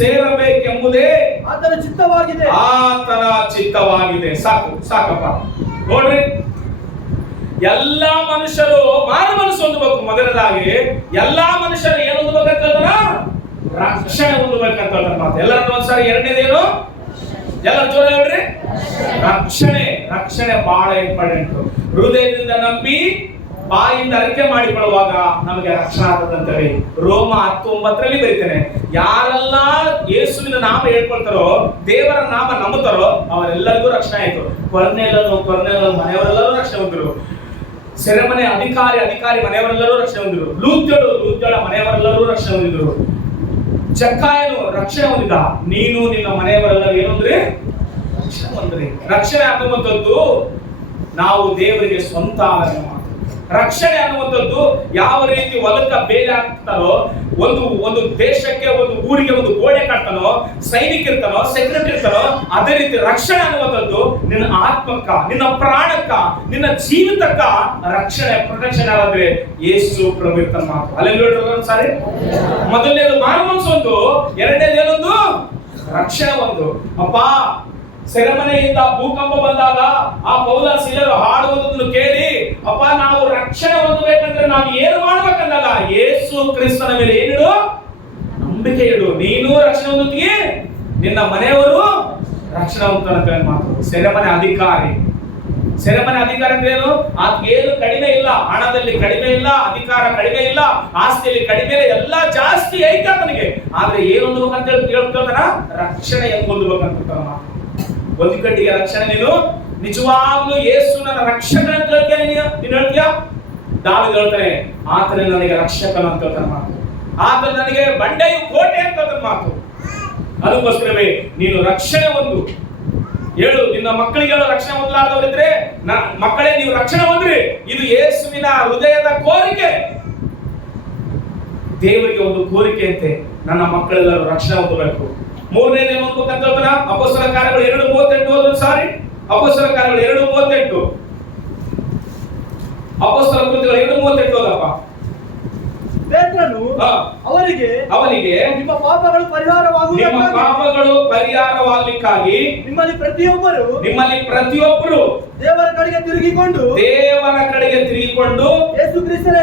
ಸೇರಬೇಕೆಂಬುದೇ ಆತನ ಚಿತ್ತವಾಗಿದೆ. ಸಾಕಪ್ಪ. ನೋಡ್ರಿ, ಎಲ್ಲಾ ಮನುಷ್ಯರು ಮಾರು ಮನಸ್ಸು ಹೊಂದಬೇಕು. ಮೊದಲನೇದಾಗಿ ಎಲ್ಲಾ ಮನುಷ್ಯರು ಏನು ಹೊಂದಬೇಕಂತ ಹೇಳ್ತಾರ? ರಕ್ಷಣೆ ಹೊಂದಬೇಕಂತ ಹೇಳ್ತಾರ ಮಾತು. ಎಲ್ಲರೂ ಒಂದ್ಸಾರಿ ಎರಡನೇದೇನು? ಎಲ್ಲರೂ ಜೋರ ಹೇಳ್ರಿ. ರಕ್ಷಣೆ ಬಹಳ ಇಂಪಾರ್ಟೆಂಟ್. ಹೃದಯದಿಂದ ನಂಬಿ ಬಾಯಿಂದ ಅರಿಕೆ ಮಾಡಿಕೊಳ್ಳುವಾಗ ನಮಗೆ ರಕ್ಷಣೆ ಆಗ್ತದಂತ ಹೇಳಿ ರೋಮ 10:9 ಬರೀತೇನೆ. ಯಾರೆಲ್ಲ ಯೇಸುವಿನ ನಾಮ ಹೇಳ್ಕೊಳ್ತಾರೋ, ದೇವರ ನಾಮ ನಂಬುತ್ತಾರೋ ಅವರೆಲ್ಲರಿಗೂ ರಕ್ಷಣೆ ಆಯ್ತು. ಕೊರ್ನೇಲನು ಮನೆಯವರೆಲ್ಲರೂ ರಕ್ಷಣೆ ಹೊಂದಿರು. ಸೆರೆಮನೆ ಅಧಿಕಾರಿ ಮನೆಯವರೆಲ್ಲರೂ ರಕ್ಷಣೆ ಹೊಂದಿರು. ಲೂದ್ಯಳ ಮನೆಯವರೆಲ್ಲರೂ ರಕ್ಷಣೆ ಹೊಂದಿದ್ರು. ಜಕ್ಕಾಯನು ರಕ್ಷಣೆ ಹೊಂದಿದ, ನೀನು ನಿನ್ನ ಮನೆಯವರೆಲ್ಲ ಏನು ಅಂದ್ರೆ ರಕ್ಷಣೆ ಹೊಂದ್ರಿ. ರಕ್ಷಣೆ ಅನ್ನುವಂಥದ್ದು ನಾವು ದೇವರಿಗೆ ಸ್ವಂತ ಆದ ಮಾತು. ರಕ್ಷಣೆ ಅನ್ನುವಂಥದ್ದು ಯಾವ ರೀತಿ ಹೊಲಕ್ಕ ಬೇಲಿ ಹಾಕ್ತಾನೋ, ಒಂದು ದೇಶಕ್ಕೆ ಒಂದು ಊರಿಗೆ ಒಂದು ಗೋಡೆ ಕಟ್ತಾನೋ, ಸೈನಿಕ ಇರ್ತಾನೋ, ಸೆಕ್ಯೂರಿಟಿ ಇರ್ತಾನೋ, ಅದೇ ರೀತಿ ರಕ್ಷಣೆ ಅನ್ನುವಂಥದ್ದು ನಿನ್ನ ಆತ್ಮಕ್ಕ, ನಿನ್ನ ಪ್ರಾಣಕ್ಕ, ನಿನ್ನ ಜೀವಿತಕ್ಕ ರಕ್ಷಣೆ, ಪ್ರೊಟೆಕ್ಷನ್ ಆದ್ರೆ ಯೇಸು ಪ್ರಭು ಇರ್ತಾನ ಮಾತು. ಅಲ್ಲಿ ಸಾರಿ, ಮೊದಲನೇದು ಮಾನವ ಮನಸ್ಸು ಒಂದು, ಎರಡನೇದು ಏನೊಂದು ರಕ್ಷಣೆ ಒಂದು. ಅಪ್ಪ ಸೆರೆಮನೆಯಿಂದ ಭೂಕಂಪ ಬಂದಾಗ ಆ ಪೌಲ ಸಿಲರು ಹಾಡುವುದನ್ನು ಕೇಳಿ, ಅಪ್ಪ ನಾವು ರಕ್ಷಣೆ ಹೊಂದಬೇಕಂದ್ರೆ ನಾವು ಏನು ಮಾಡ್ಬೇಕಂದಾಗ ಯೇಸು ಕ್ರಿಸ್ತನ ಮೇಲೆ ಏನಿಡು, ನಂಬಿಕೆ ಇಡು. ನೀನು ರಕ್ಷಣೆ ಹೊಂದುತ್ತೀಯ, ನಿನ್ನ ಮನೆಯವರು ರಕ್ಷಣೆ ಹೊಂದ್ತಾರೆ ಮಾತು. ಸೆರೆಮನೆ ಅಧಿಕಾರಿ ಅಂದ್ರೆ ಏನು? ಏನು ಕಡಿಮೆ ಇಲ್ಲ, ಹಣದಲ್ಲಿ ಕಡಿಮೆ ಇಲ್ಲ, ಅಧಿಕಾರ ಕಡಿಮೆ ಇಲ್ಲ, ಆಸ್ತಿಯಲ್ಲಿ ಕಡಿಮೆ ಇಲ್ಲ, ಎಲ್ಲ ಜಾಸ್ತಿ ಐತೆ ಅವನಿಗೆ. ಆದ್ರೆ ಏನು ಹೊಂದಬೇಕಂತ ಹೇಳ್ತಾನ, ರಕ್ಷಣೆ ಹೆಂಗ್ ಹೊಂದಬೇಕಂತ ಮಾತು. ಒಂದು ಕಟ್ಟಿಗೆ ರಕ್ಷಣೆ. ನೀನು ನಿಜವಾಗ್ಲೂ ಯೇಸು ನನ್ನ ರಕ್ಷಕ ಅಂತ ಹೇಳ್ತೀಯ, ನೀನು ಹೇಳ್ತೀಯ? ದಾವೀದ ಹೇಳ್ತಾನೆ, ಆತನೇ ನನಗೆ ರಕ್ಷಕನು ಅಂತ ಹೇಳ್ತಾನೆ ಮಾತು. ಆತ ನನಗೆ ಬಂಡೆಯು ಕೋಟೆ ಅಂತ ಹೇಳ್ತಾನೆ ಮಾತು. ಅದಕ್ಕೋಸ್ಕರವೇ ನೀನು ರಕ್ಷಣೆ ಹೊಂದು. ಹೇಳು ನಿನ್ನ ಮಕ್ಕಳಿಗೆ ಹೇಳು, ರಕ್ಷಣೆ ಹೊಂದಲಾರದವರಿದ್ರೆ ಮಕ್ಕಳೇ ನೀವು ರಕ್ಷಣೆ ಹೊಂದ್ರಿ. ಇದು ಯೇಸುವಿನ ಹೃದಯದ ಕೋರಿಕೆ. ದೇವರಿಗೆ ಒಂದು ಕೋರಿಕೆ ಅಂತೆ, ನನ್ನ ಮಕ್ಕಳೆಲ್ಲರೂ ರಕ್ಷಣೆ ಹೊಂದಬೇಕು. ಮೂರನೇದು ಏನು ಅಂತ ಹೇಳ್ತಾರ? ಅಪೊಸ್ತಲ ಕಾರ್ಯಗಳು 2:38 ಸಾರಿ, ಅಪೊಸ್ತಲ ಕಾರ್ಯಗಳು 2:38, ಅಪೊಸ್ತಲ ಕೃತ್ಯಗಳು 2:38 ಓದಪ್ಪ. ಪೇತ್ರನು ಅವನಿಗೆ ನಿಮ್ಮ ಪಾಪಗಳು ಪರಿಹಾರವಾಗಲಿಕ್ಕಾಗಿ ನಿಮ್ಮಲ್ಲಿ ಪ್ರತಿಯೊಬ್ಬರು ದೇವರ ಕಡೆಗೆ ತಿರುಗಿಕೊಂಡು ಯೇಸು ಕ್ರಿಸ್ತನ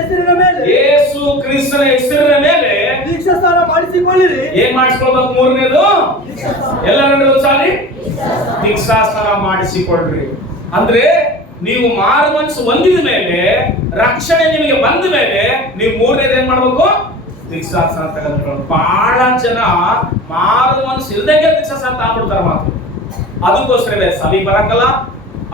ಹೆಸರಿನ ಮೇಲೆ ದೀಕ್ಷಾಸ್ನಾನ ಮಾಡಿಸಿಕೊಳ್ಳಿರಿ. ಏನ್ ಮಾಡಿಸ್ಕೊಳ್ಬೇಕು? ಮೂರನೇದು ಎಲ್ಲರೂ ಸಾರಿ, ದೀಕ್ಷಾಸ್ನಾನ ಮಾಡಿಸಿಕೊಳ್ಳ್ರಿ. ಅಂದ್ರೆ ನೀವು ಮಾರು ಮನಸ್ಸು ಹೊಂದಿದ ಮೇಲೆ, ರಕ್ಷಣೆ ನಿಮಗೆ ಬಂದ ಮೇಲೆ, ನೀವು ಮೂರನೇದು ಏನ್ ಮಾಡ್ಬೇಕು? ದೀಕ್ಷಾಸ್ನಾನ ತಗೊಂಡ್ರು. ಬಹಳ ಜನ ಮಾರು ಮನಸ್ಸು ಇಲ್ದಂಗೆ ದೀಕ್ಷಾಸ್ನಾನ ತಗೊಂಡ್ಬಿಡ್ತಾರ ಮಾತು. ಅದಕ್ಕೋಸ್ಕರವೇ ಸಭೆ ಬರಕಲ್ಲ,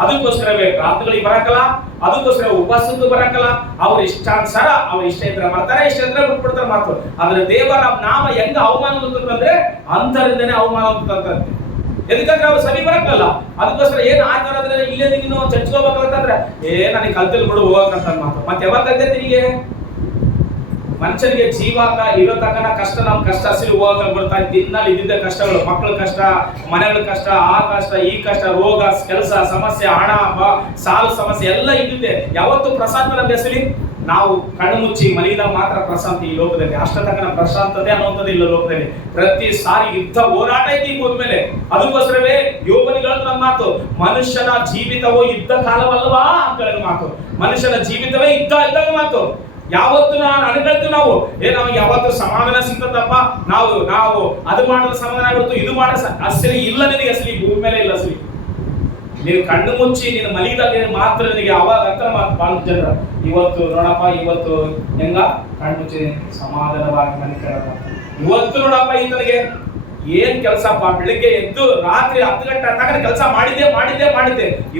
ಅದಕ್ಕೋಸ್ಕರವೇ ಪ್ರಾರ್ಥನೆಗಳಿಗೆ ಬರಕಲ್ಲ, ಅದಕ್ಕೋಸ್ಕರ ಉಪವಾಸಕ್ಕೂ ಬರಕಲ್ಲ. ಅವ್ರ ಇಷ್ಟಾನುಸಾರ ಅವ್ರ ಇಷ್ಟ ಇದ್ರೆ ಮಾಡ್ತಾರೆ, ಇಷ್ಟ ಇದ್ರೆ ಬಿಟ್ಬಿಡ್ತಾರೆ ಮಾತು. ಆದ್ರೆ ದೇವರ ನಾಮ ಹೆಂಗ ಅವಮಾನ ಅಂತಂದ್ರೆ ಅಂತರಿಂದನೇ ಅವಮಾನ ಅಂತಂದ್ರೆ, ಎದಕ್ಕಂದ್ರೆ ಅವ್ರು ಸರಿ ಬರಕಲ್ಲ. ಅದಕ್ಕೋಸ್ಕರ ಏನ್ ಆಚಾರ ಅಂದ್ರೆ ಇಲ್ಲೇ ನೀನು ಚರ್ಚ್ಕೋಬೇಕಂತಂದ್ರೆ ನನಗೆ ಕಲ್ತಿಲ್ ಬಿಡು ಹೋಗಂತ ಮಾತು. ಮತ್ತೆ ಯಾವಾಗ ಕಲ್ತೈತಿ ನಿನಗೆ? ಮನುಷ್ಯನಿಗೆ ಜೀವಾಕ ಇರೋ ತಕ್ಕನ ಕಷ್ಟ, ನಮ್ ಕಷ್ಟ ಹಸಿರು ಹೋಗಕ ಬರ್ತಾ ದಿನಲ್ಲಿ ಇದ್ದಿದ್ದ ಕಷ್ಟಗಳು, ಮಕ್ಕಳ ಕಷ್ಟ, ಮನೆಗಳ ಕಷ್ಟ, ಆ ಕಷ್ಟ, ಈ ಕಷ್ಟ, ರೋಗ, ಕೆಲಸ ಸಮಸ್ಯೆ, ಹಣ, ಸಾಲ ಸಮಸ್ಯೆ ಎಲ್ಲ ಇದ್ದಿದ್ದೆ. ಯಾವತ್ತು ಪ್ರಶಾಂತ ನಮ್ಮ ಹೆಸಲಿ ನಾವು ಕಣ್ಣು ಮುಚ್ಚಿ ಮಲಗಿದಾಗ ಮಾತ್ರ ಪ್ರಶಾಂತಿ ಈ ಲೋಕದಲ್ಲಿ. ಅಷ್ಟ ತಕ್ಕನ ಪ್ರಶಾಂತತೆ ಅನ್ನುವಂಥದ್ದು ಇಲ್ಲ ಲೋಕದಲ್ಲಿ. ಪ್ರತಿ ಸಾರಿ ಯುದ್ಧ ಹೋರಾಟ ಐತಿ ಈ ಭೂಮಿ ಮೇಲೆ. ಅದಕ್ಕೋಸ್ಕರವೇ ಯೋಬನಿಗಳ ಮಾತು, ಮನುಷ್ಯನ ಜೀವಿತವೋ ಯುದ್ಧ ಕಾಲವಲ್ಲವಾ ಅಂತ ಹೇಳಿ ಮಾತು. ಮನುಷ್ಯನ ಜೀವಿತವೇ ಯುದ್ಧ ಇದ್ದಾಗ ಮಾತು. ಯಾವತ್ತು ನಾನು ಅನ್ಕೊಳ್ತು ನಾವು ನಮಗೆ ಯಾವತ್ತು ಸಮಾಧಾನ ಸಿಗ್ತದಪ್ಪ, ನಾವು ಅದು ಮಾಡಿದ್ರೆ ಸಮಾಧಾನ ಆಗ್ಬಿಡ್ತು, ಇದು ಮಾಡ ಅಸಲಿ ಇಲ್ಲ ನಿನಗೆ, ಅಸಲಿ ಭೂಮಿ ಮೇಲೆ ಇಲ್ಲ ಅಸಲಿ. ನೀನು ಕಣ್ಣು ಮುಚ್ಚಿ ನೀನು ಮಲಗಿದಾಗ ಮಾತ್ರ ನಿನಗೆ ಅವಾಗ ಅಂತ ಮಾತು ಜನರ. ಇವತ್ತು ನೋಡಪ್ಪ, ಇವತ್ತು ಹೆಂಗ ಕಣ್ಣು ಮುಚ್ಚಿ ಸಮಾಧಾನವಾಗಿ ಮನಿಕರ. ಇವತ್ತು ನೋಡಪ್ಪ ಈತನಿಗೆ ಏನ್ ಕೆಲಸಪ್ಪ, ಬೆಳಿಗ್ಗೆ ಎದ್ದು ರಾತ್ರಿ 10 ಗಂಟೆ ತನಕ ಕೆಲಸ ಮಾಡಿದ್ದೆ.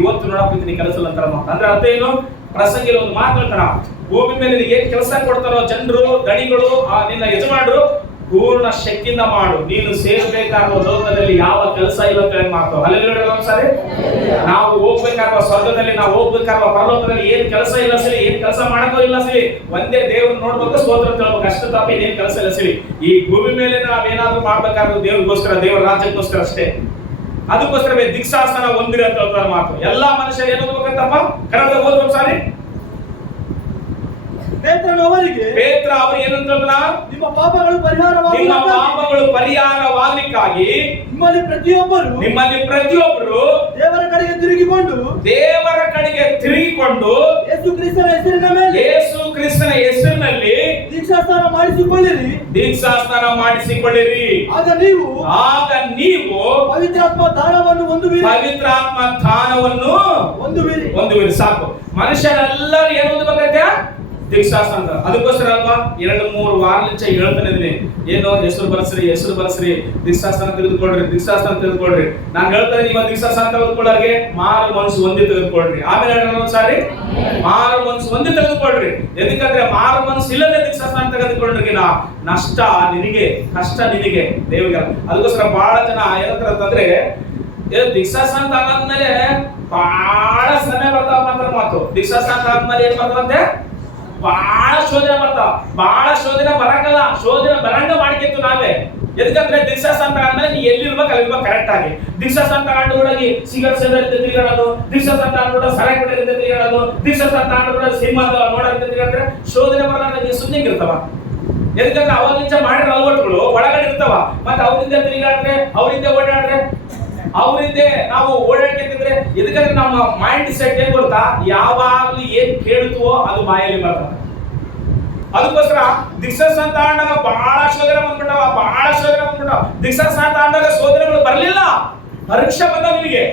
ಇವತ್ತು ನೋಡಪ್ಪ ಇದನ್ನ ಕೆಲಸ ಅಂತಾರ ಮಾತು. ಅಂದ್ರೆ ಅರ್ಥ ಏನು? ಪ್ರಸಂಗಿಲ ಒಂದು ಮಾತು ಹೇಳ್ತಾರ, ಭೂಮಿ ಮೇಲೆ ಏನ್ ಕೆಲಸ ಕೊಡ್ತಾರೋ ಜನರು, ದಣಿಗಳು, ನಿನ್ನ ಯಜಮಾನರು, ಪೂರ್ಣ ಶಕ್ತಿಯಿಂದ ಮಾಡು. ನೀನು ಸೇರ್ಬೇಕಾಗುವ ಲೋಕದಲ್ಲಿ ಯಾವ ಕೆಲಸ ಇಲ್ಲ ಮಾತು. ಹಲ್ಲೆಲೂಯಾ ಸರಿ. ನಾವು ಹೋಗ್ಬೇಕಾಗುವ ಸ್ವರ್ಗದಲ್ಲಿ, ನಾವು ಹೋಗ್ಬೇಕಾಗುವ ಪರಲೋಕದಲ್ಲಿ ಏನ್ ಕೆಲಸ ಇಲ್ಲ ಸರಿ, ಏನ್ ಕೆಲಸ ಮಾಡಕೋ ಇಲ್ಲ ಸರಿ, ಒಂದೇ ದೇವ್ರನ್ನ ನೋಡ್ಬೇಕು, ಸ್ತೋತ್ರ ಹೇಳ್ಬೇಕು, ಅಷ್ಟು ತಪ್ಪ ಏನ್ ಕೆಲಸ ಇಲ್ಲ ಸರಿ. ಈ ಭೂಮಿ ಮೇಲೆ ನಾವೇನಾದ್ರೂ ಮಾಡ್ಬೇಕಾದ್ರೂ ದೇವ್ರಿಗೋಸ್ಕರ, ದೇವರ ರಾಜ್ಯಕ್ಕೋಸ್ಕರ ಅಷ್ಟೇ. ಅದಕ್ಕೋಸ್ಕರವೇ ದೀಕ್ಷಾಸ್ನಾನ ಹೊಂದಿರಿ ಅಂತ ಹೇಳ್ತಾರೆ ಮಾತು. ಎಲ್ಲಾ ಮನುಷ್ಯರು ಏನು ಹೋಗ್ಬೇಕಂತಪ್ಪ? ಕನ್ನಡ ಓದ್ಬೇಕು ಸಾರಿ. ಪೇತ್ರ ಅವರಿಗೆ ಏನಂತ ನಿಮ್ಮ ಪಾಪಗಳು ಪರಿಹಾರವಾಗಲಿಕ್ಕಾಗಿ ನಿಮ್ಮಲ್ಲಿ ಪ್ರತಿಯೊಬ್ಬರು ದೇವರ ಕಡೆಗೆ ತಿರುಗಿಕೊಂಡು ಯೇಸು ಕ್ರಿಸ್ತನ ಹೆಸರಿನಲ್ಲಿ ದೀಕ್ಷಾಸ್ನಾನ ಮಾಡಿಸಿಕೊಳ್ಳಿರಿ. ಆಗ ನೀವು ಪವಿತ್ರಾತ್ಮ ದಾನವನ್ನು ಹೊಂದುವಿರಿ. ಸಾಕು. ಮನುಷ್ಯರೆಲ್ಲರೂ ಏನು ಹೊಂದಬೇಕಂತೆ? ದೀಕ್ಷಾಸ್ನಾನ ಅಂತ. ಅದಕ್ಕೋಸ್ಕರ ಅಲ್ವಾ 2-3 ವಾರಲಿಂಚ ಹೇಳ್ತಾನೆ ಇದೀನಿ, ಏನು ಹೆಸರು ಬರಸ್ರಿ ದೀಕ್ಷಾಸ್ನಾನ ತೆಗೆದುಕೊಳ್ರಿ. ನಾನು ಹೇಳ್ತಾನೆ, ನೀವು ದೀಕ್ಷಾಸ್ನಾನ ತೆಗೆದುಕೊಳ್ಳೋರಿಗೆ ಮಾರು ಮನಸ್ಸು ಒಂದೇ ತೆಗೆದುಕೊಳ್ರಿ. ಆಮೇಲೆ ಒಂದ್ಸಾರಿ ಮಾರು ಮನಸ್ಸು ಒಂದೇ ತೆಗೆದುಕೊಳ್ರಿ. ಎದಕ್ಕಂದ್ರೆ ಮಾರು ಮನಸ್ಸು ಇಲ್ಲದೆ ದೀಕ್ಷಾಸ್ನಾನ ತೆಗೆದುಕೊಳ್ಳೋರಿಗೆ ನಷ್ಟ ನಿನಗೆ, ಕಷ್ಟ ನಿನಗೆ, ದೇವಿಗೆ. ಅದಕ್ಕೋಸ್ಕರ ಬಹಳ ಜನ ಏನಂತಾರೆ ಅಂತಂದ್ರೆ, ದೀಕ್ಷಾಸ್ನಾನ ತಗೊಂಡ್ಮೇಲೆ ಬಹಳ ಶ್ರಮೆ ಬರ್ತಾವ ಅಂತ ಮಾತು. ದೀಕ್ಷಾಸ್ನಾನ ತಗೊಂಡ್ಮೇಲೆ ಏನ್ ಬರ್ತಾವಂತೆ, ಬಹಳ ಶೋಧನೆ ಬರ್ತಾವ. ಬಹಳ ಶೋಧನೆ ಬರಂಗಲ್ಲ, ಶೋಧನೆ ಬರಂಗ ಮಾಡ್ಕಿತ್ತು ನಾವೇ. ಎದಕ್ಕಂದ್ರೆ ದೀಕ್ಷಾಸ್ನಾನ ತಗೊಂಡ್ಮೇಲೆ ನೀ ಎಲ್ಲಿರ್ಬೇಕು ಅಲ್ಲಿರ್ಬೇಕು ಕರೆಕ್ಟ್ ಆಗಿ. ದೀಕ್ಷಾಸ್ನಾನ ತಗೊಂಡು ಹೋಗಿ ಸಿಗರೇಟ್ ಸೇದೋದ್ರಿಂದ ತಿರುಗಾಡೋದು, ದೀಕ್ಷಾಸ್ನಾನ ತಗೊಂಡು ಸರಾಯಿ ಕುಡಿಯೋದ್ರಿಂದ ತಿರುಗಾಡೋದು, ದೀಕ್ಷಾಸ್ನಾನ ತಗೊಂಡು ಸಿನಿಮಾ ನೋಡೋದ್ರಿಂದ ತಿರುಗಾಡಿದ್ರೆ ಶೋಧನೆ ಬರೋದ್ರಿಂದ ಸುಮ್ಮನೆ ಇರ್ತಾವ. ಎದಕ್ಕಂದ್ರೆ ಅವಾಗಿಂದ ಮಾಡಿರೋ ಅಲವಾಟುಗಳು ಒಳಗಡೆ ಇರ್ತಾವ. ಮತ್ತೆ ಅವರಿಂದ ತಿರುಗಾಡ್ರೆ, ಅವರಿಂದ ಓಡಾಡ್ರೆ, ಅವರಿಂದ ನಾವು ಓಡಾಡ್ತಿದ್ರೆ, ಎದಕ್ಕಂದ್ರೆ ನಮ್ಮ ಮೈಂಡ್ ಸೆಟ್ ಏನ್ ಗೊತ್ತಾ, ಯಾವಾಗ್ಲೂ ಏನ್ ಕೇಳ್ತೀವೋ ಅದು ಬಾಯಲ್ಲಿ ಬರ್ತದೆ. ಅದಕ್ಕೋಸ್ಕರ ದೀಕ್ಷಾಸ್ನಾನ ತಗೊಂಡಾಗ ಬಹಳ ಶೋಧನೆ ಬಂದ್ಬಿಟ್ಟವ. ದೀಕ್ಷಾಸ್ನಾನ ತಗೊಂಡಾಗ ಶೋಧನೆಗಳು ಬರಲಿಲ್ಲ, ಪರೀಕ್ಷೆ ಬಂದವ ನಿಮಗೆ.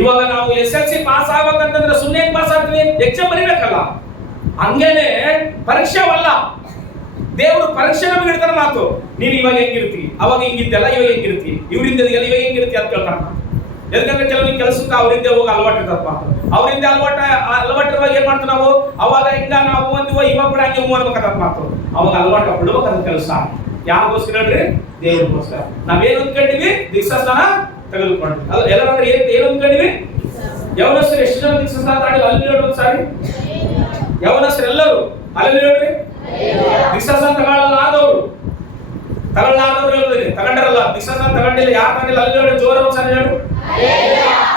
ಇವಾಗ ನಾವು SSLC ಪಾಸ್ ಆಗ್ಬೇಕಂತಂದ್ರೆ ಸುಮ್ಮನೆ ಪಾಸ್ ಆಗ್ತೀವಿ, ಎಕ್ಸಾಮ್ ಬರೀಬೇಕಲ್ಲ. ಹಂಗೇನೆ ಪರೀಕ್ಷೆವಲ್ಲ, ದೇವರು ಪರೀಕ್ಷೆ ನಮಗೆ ಇಡ್ತಾರ ಮಾತು. ನೀನು ಇವಾಗ ಹೆಂಗಿರ್ತೀವಿ, ಅವಾಗ ಹಿಂಗಿದ್ದೆಲ್ಲ, ಇವಾಗ ಹೆಂಗಿರ್ತೀವಿ, ಇವರಿಂದ ಇವಾಗ ಹೆಂಗಿರ್ತೀವಿ ಅಂತ ಕೇಳ್ತಾರ. ಯಾಕಂದ್ರೆ ಕೆಲವೊಂದು ಕೆಲಸಕ್ಕೆ ಅವರಿಂದ ಹೋಗಿ ಅಲವಾಟ್ ಇರ್ತದ ಮಾತು. ಅವರಿಂದ ಅಲವಾಟಿರುವಾಗ ಏನ್ ಮಾಡ್ತೀವಿ ನಾವು, ಅವಾಗ ಹಿಂಗ ನಾವು ಒಂದಿವ ಇವಾಗ ಕೂಡ ಹಂಗೆ ಮಾಡ್ಬೇಕಾದ ಮಾತು. ಅವಾಗ ಅಲವಾಟ ಬಿಡ್ಬೇಕಾದ ಕೆಲಸ ಯಾರಿಗೋಸ್ಕರ ಹೇಳ್ರಿ, ದೇವರಿಗೋಸ್ಕರ. ನಾವೇನು ಅಂದ್ಕೊಂಡಿವಿ, ದೀಕ್ಷಾಸ್ನಾನ ತೆಗೆದುಕೊಂಡ್ವಿ ಅಲ್ಲ. ಎಲ್ಲರಂದ್ರೆ ಏನು ಅಂದ್ಕೊಂಡಿವಿ, ಯವನಸ್ಥರು ಎಷ್ಟು ಜನ ದೀಕ್ಷಾಸ್ನಾನ ತಗೊಂಡು ಅಲ್ಲಿ ಹೇಳೋದು ಸಾರಿ, ಯವನಸ್ಥರು ಎಲ್ಲರೂ ಅಲ್ಲಿ ಹೇಳ್ರಿ. ದೀಕ್ಷಾಸ್ನಾನ ತಗೊಳ್ಳಲಾದವರು ಹೇಳಿದ್ರಿ, ತಗೊಂಡಿರಲ್ಲ. ದೀಕ್ಷಾಸ್ನಾನ ತಗೊಂಡಿಲ್ಲ, ಯಾರು ತಗೊಂಡಿಲ್ಲ ಅಲ್ಲಿ ಹೇಳಿ, ಜೋರ ಒಂದ್ಸಲ ಹೇಳಿ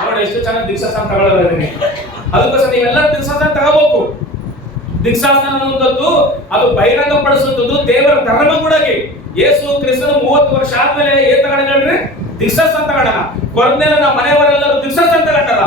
ನೋಡಿ ಎಷ್ಟು ಚೆನ್ನಾಗಿ ದೀಕ್ಷಾಸ್ನಾನ ತಗೊಳ್ಳೋದ್ರಿ. ಅದಕ್ಕೋಸ್ಕರ ನೀವೆಲ್ಲರೂ ದೀಕ್ಷಾಸ್ನಾನ ತಗೋಬೇಕು. ದೀಕ್ಷಾಸ್ನಾನ ಅನ್ನುವಂಥದ್ದು ಅದು ಬಹಿರಂಗಪಡಿಸುವಂಥದ್ದು ದೇವರ ಧರ್ಮ ಕೂಡ. ಯೇಸು ಕ್ರಿಸ್ತನು 30 ವರ್ಷ ಆದ್ಮೇಲೆ ಏನ್ ತಗೊಂಡ್ರಿ, ದೀಕ್ಷಾಸ್ನಾನ ತಗೊಂಡ. ಕೊರಮೇಲೆ ನಮ್ಮ ಮನೆಯವರೆಲ್ಲರೂ ದೀಕ್ಷಾಸ್ನಾನ ತಗೊಂಡಾರ.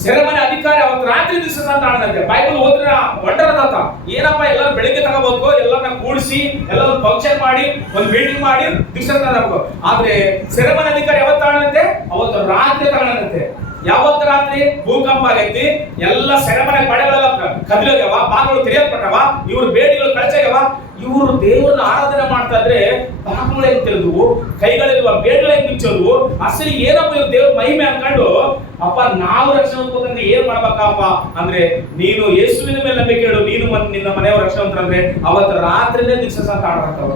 ಸೆರೆಮನೆ ಅಧಿಕಾರಿ ಅವತ್ತು ರಾತ್ರಿ ದೀಕ್ಷಾಸ್ನಾನ ತಗೊಂಡಂತೆ. ಬೈಬಲ್ ಓದಿದ್ರೆ ಹೊಂಟರದಾತ, ಏನಪ್ಪ ಎಲ್ಲರೂ ಬೆಳಿಗ್ಗೆ ತಗೋಬೇಕು, ಎಲ್ಲರನ್ನ ಕೂಡಿಸಿ ಎಲ್ಲರೂ ಫಂಕ್ಷನ್ ಮಾಡಿ ಒಂದು ಮೀಟಿಂಗ್ ಮಾಡಿ ದೀಕ್ಷಾಸ್ನಾನ ತಗೋಬೇಕು. ಆದ್ರೆ ಸೆರೆಮನೆ ಅಧಿಕಾರಿ ಯಾವತ್ತು ತಗೊಂಡಂತೆ, ಅವತ್ತು ರಾತ್ರಿ ತಗೊಂಡಂತೆ. ಯಾವತ್ತು ರಾತ್ರಿ ಭೂಕಂಪ ಆಗೈತಿ, ಎಲ್ಲ ಸೆರೆಮನೆ ಪಡೆಗಳೆಲ್ಲ ಕದಿಲೋಗ್ಯವ, ಬಾಗಿಲು ತೆರೆಯಲ್ಪಟ್ಟವ, ಇವ್ರ ಬೇಡಿಗಳು ಕಳಚಾಗ್ಯವ. ಇವರು ದೇವರನ್ನ ಆರಾಧನೆ ಮಾಡ್ತಾ ಇದ್ರೆ ಬಾಗಿಲು ಹೆಂಗ್ ತೆರೆದ್ವು, ಕೈಗಳಿರುವ ಬೇಡಿಗಳು ಹೆಂಗ್ ಬಿಚ್ಚೋದ್ವು, ಅಸಲಿ ಏನಪ್ಪ ಇವ್ರು ದೇವ್ರ ಮಹಿಮೆ ಅನ್ಕೊಂಡು, ಅಪ್ಪ ನಾವು ರಕ್ಷಣೆ ಹೊಂದಬೇಕಂದ್ರೆ ಏನ್ ಮಾಡ್ಬೇಕಪ್ಪ ಅಂದ್ರೆ, ನೀನು ಯೇಸುವಿನ ಮೇಲೆ ನಂಬಿಕೆ ಇಡು, ನೀನು ನಿನ್ನ ಮನೆಯವ್ರ ರಕ್ಷಣೆ ಅಂತಂದ್ರೆ ಅವತ್ತು ರಾತ್ರಿನೇ ದೀಕ್ಷಾಸ್ನಾನ ತಗೊಂಡಾಗ್ತಾವ.